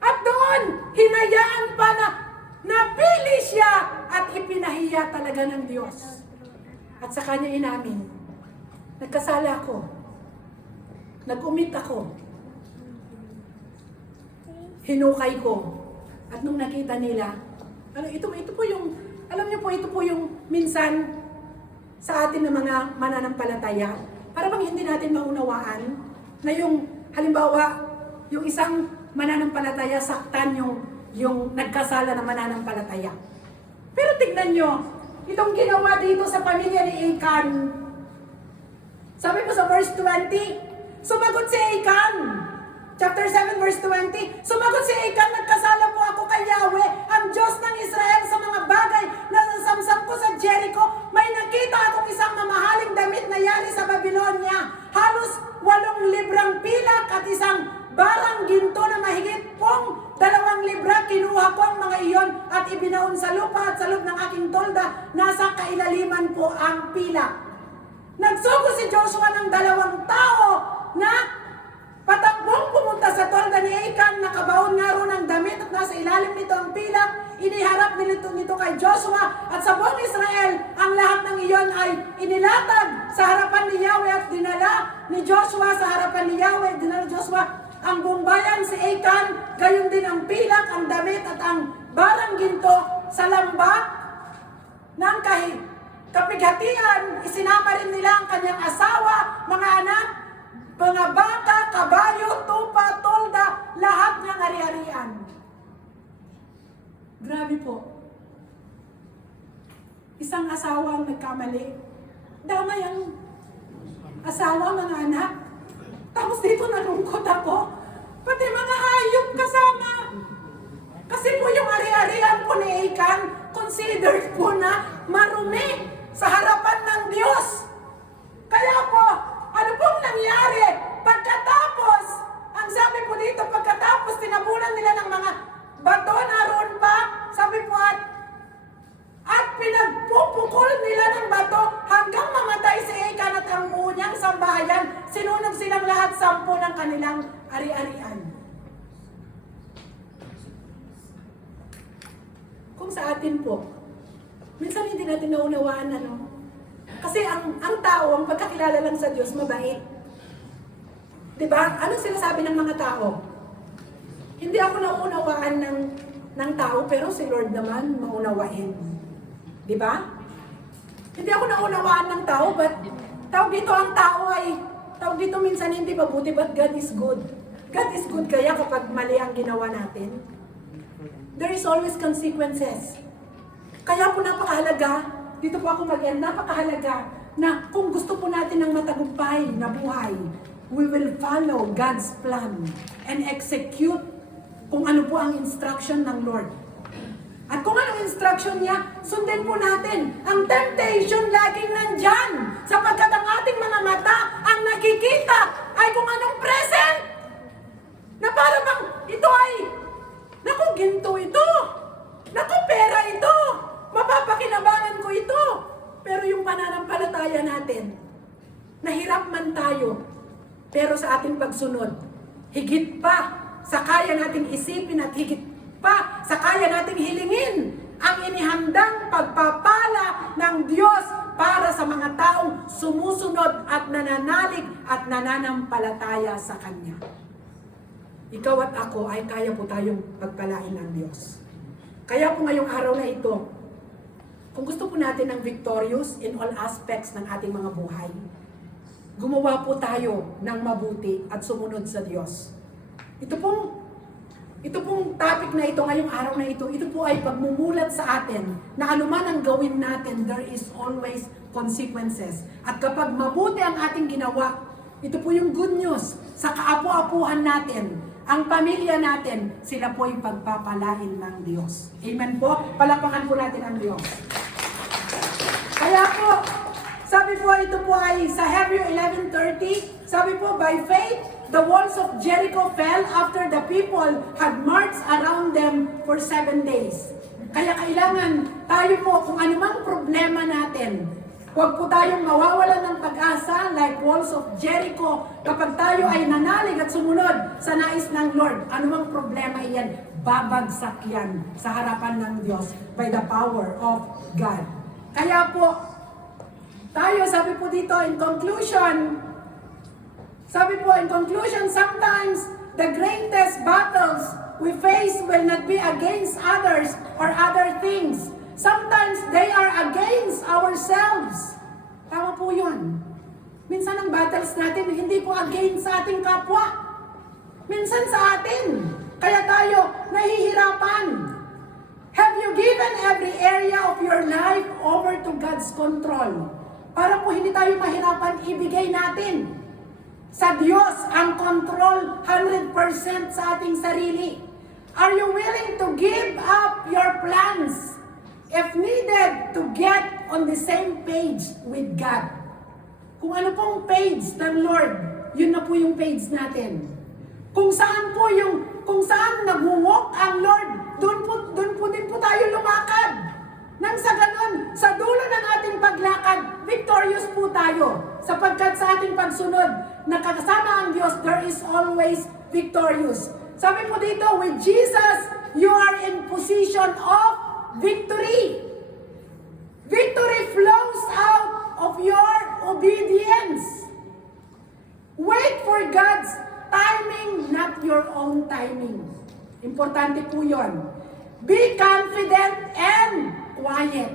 At doon, hinayaan pa na napili siya at ipinahiya talaga ng Diyos. At sa kanya inamin. Nagkasala ako. Nag-umit ako. Hinukay ko. At nung nakita nila, ito po yung, alam niyo po, ito po yung minsan sa atin ng mga mananampalataya. Para bang hindi natin maunawaan na yung, halimbawa, yung isang mananampalataya saktan yung nagkasala na mananampalataya. Pero tignan nyo, itong ginawa dito sa pamilya ni Achan. Sabi po sa verse 20, sumagot si Achan. Chapter 7 verse 20, sumagot si Achan, nagkasala po ako kay Yahweh, ang Diyos ng Israel, sa mga bagay na nasamsam ko sa Jericho. May nakita akong isang mamahaling damit na yari sa Babylonia. Halos 8 librang pilak at isang barang ginto na mahigit pong 2 libra. Kinuha ko ang mga iyon at ibinaon sa lupa at sa loob ng aking tolda. Nasa kailaliman ko ang pilak. Nagsugo si Joshua ng 2 tao na patakbong pumunta sa tolda ni Achan. Nakabaon nga ron ng damit at nasa ilalim nito ang pilak. Iniharap nito kay Joshua at sa buong Israel. Ang lahat ng iyon ay inilatag sa harapan ni Yahweh at dinala ni Joshua sa harapan ni Yahweh. Dinala Joshua ang buong bayan, si Achan, gayon din ang pilak, ang damit at ang barang ginto sa lamba ng kapighatian. Isinama rin nila ang kanyang asawa, mga anak, mga bata, kabayo, tupa, tolda, lahat ng ari-arian. Grabe po. Isang asawa ang nagkamali. Damay ang asawa, mga anak. Tapos dito nalungkot ako. Pati mga hayop kasama. Kasi po yung ari-arian po ni Achan, considered po na marumi sa harapan ng Diyos. Kaya po, ano pong nangyari? Pagkatapos, ang sabi po dito, pagkatapos tinabunan nila ng mga bato naroon pa, sabi po at pinagpupukol nila ng bato hanggang mamatay si Achan at ang unyang sambahayan. Sinunog silang lahat 10 ng kanilang ari-arian. Kung sa atin po, minsan hindi natin naunawaan kasi ang tao, ang pagkakilala lang sa Diyos, mabait. Diba? Anong sinasabi ng mga tao? Hindi ako naunawaan ng tao, pero si Lord naman maunawain. Diba? Hindi ako naunawaan ng tao, but tawag dito ang tao ay, tawag dito minsan hindi mabuti, but God is good. God is good kaya kapag mali ang ginawa natin. There is always consequences. Kaya po napakahalaga, dito po ako mag-end, napakahalaga na kung gusto po natin ng matagumpay na buhay, we will follow God's plan and execute kung ano po ang instruction ng Lord. At kung anong instruction niya, sundin po natin. Ang temptation laging nandyan, sapagkat ang ating mga mata, ang nakikita ay kung anong present. Na para bang ito ay, naku, ginto ito. Naku, pera ito. Mapapakinabangan ko ito. Pero yung pananampalataya natin, nahirap man tayo, pero sa ating pagsunod, higit pa sa kaya nating isipin at higit pa sa kaya nating hilingin ang inihandang pagpapala ng Diyos para sa mga taong sumusunod at nananalig at nananampalataya sa Kanya. Ikaw at ako ay kaya po tayong pagpalain ng Diyos. Kaya po ngayong araw na ito, kung gusto po natin ng victorious in all aspects ng ating mga buhay, gumawa po tayo ng mabuti at sumunod sa Diyos. Ito pong topic na ito ngayong araw na ito po ay pagmumulat sa atin na anuman ang gawin natin, there is always consequences. At kapag mabuti ang ating ginawa, ito po yung good news sa kaapu-apuhan natin, ang pamilya natin, sila po ay pagpapalain ng Diyos. Amen po? Palapakan po natin ang Diyos. Kaya po, sabi po ito po ay sa Hebrew 11:30, sabi po, by faith, the walls of Jericho fell after the people had marched around them for 7 days. Kaya kailangan tayo po, kung anumang problema natin, huwag po tayong mawawalan ng pag-asa like walls of Jericho. Kapag tayo ay nanalig at sumunod sa nais ng Lord, anumang problema iyan, babagsak yan sa harapan ng Diyos by the power of God. Kaya po, tayo, sabi po dito, in conclusion, sometimes the greatest battles we face will not be against others or other things. Sometimes they are against ourselves. Tama po yun. Minsan ang battles natin hindi po against sa ating kapwa. Minsan sa atin. Kaya tayo nahihirapan. Have you given every area of your life over to God's control? Para po hindi tayo mahirapan, ibigay natin sa Diyos ang control 100% sa ating sarili. Are you willing to give up your plans if needed to get on the same page with God? Kung ano pong page ng Lord, yun na po yung page natin. Kung saan nag-walk ang Lord, doon po din po tayo lumakad. Nang sa ganun, sa dulo ng ating paglakad, victorious po tayo. Sapagkat sa ating pagsunod, nakakasama ang Diyos, there is always victorious. Sabi po dito, with Jesus, you are in position of victory. Victory flows out of your obedience. Wait for God's timing, not your own timing. Importante po yun. Be confident and quiet.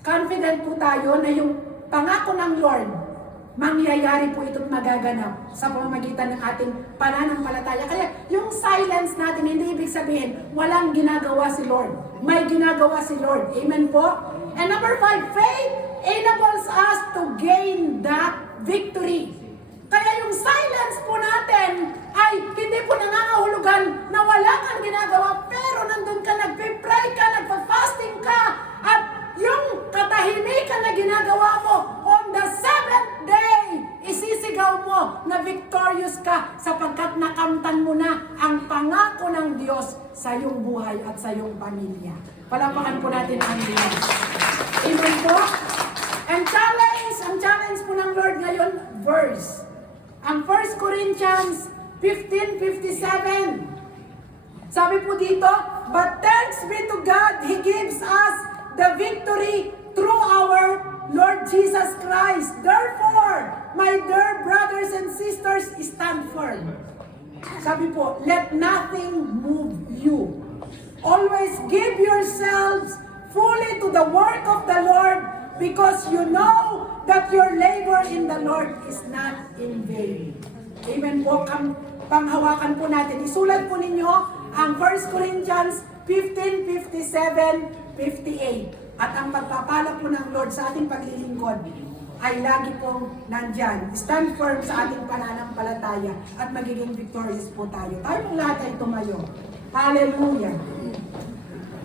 Confident po tayo na yung pangako ng Lord, mangyayari po ito't magaganap sa pamamagitan ng ating pananampalataya. Kaya yung silence natin, hindi ibig sabihin, walang ginagawa si Lord. May ginagawa si Lord. Amen po? And number 5, faith enables us to gain that victory. Kaya yung silence po natin ay hindi po nangangahulugan na wala kang ginagawa, pero nandun ka, nagpipray ka, nagpa-fasting ka, at yung katahimikan na ginagawa mo, on the 7th day, isisigaw mo na victorious ka sapagkat nakamtan mo na ang pangako ng Diyos sa iyong buhay at sa iyong pamilya. Palapakan po natin ang Diyos. Amen po? Ang challenge po ng Lord ngayon, verse. Ang 1 Corinthians 15:57. Sabi po dito, but thanks be to God, He gives us the victory through our Lord Jesus Christ. Therefore, my dear brothers and sisters, stand firm. Sabi po, let nothing move you. Always give yourselves fully to the work of the Lord, because you know that your labor in the Lord is not in vain. Amen po. Panghawakan po natin. Isulat po ninyo ang 1 Corinthians 15:57-58. At ang pagpapala po ng Lord sa ating paglilingkod ay lagi pong nandyan. Stand firm sa ating pananampalataya at magiging victorious po tayo. Tayo pong lahat ay tumayo. Hallelujah!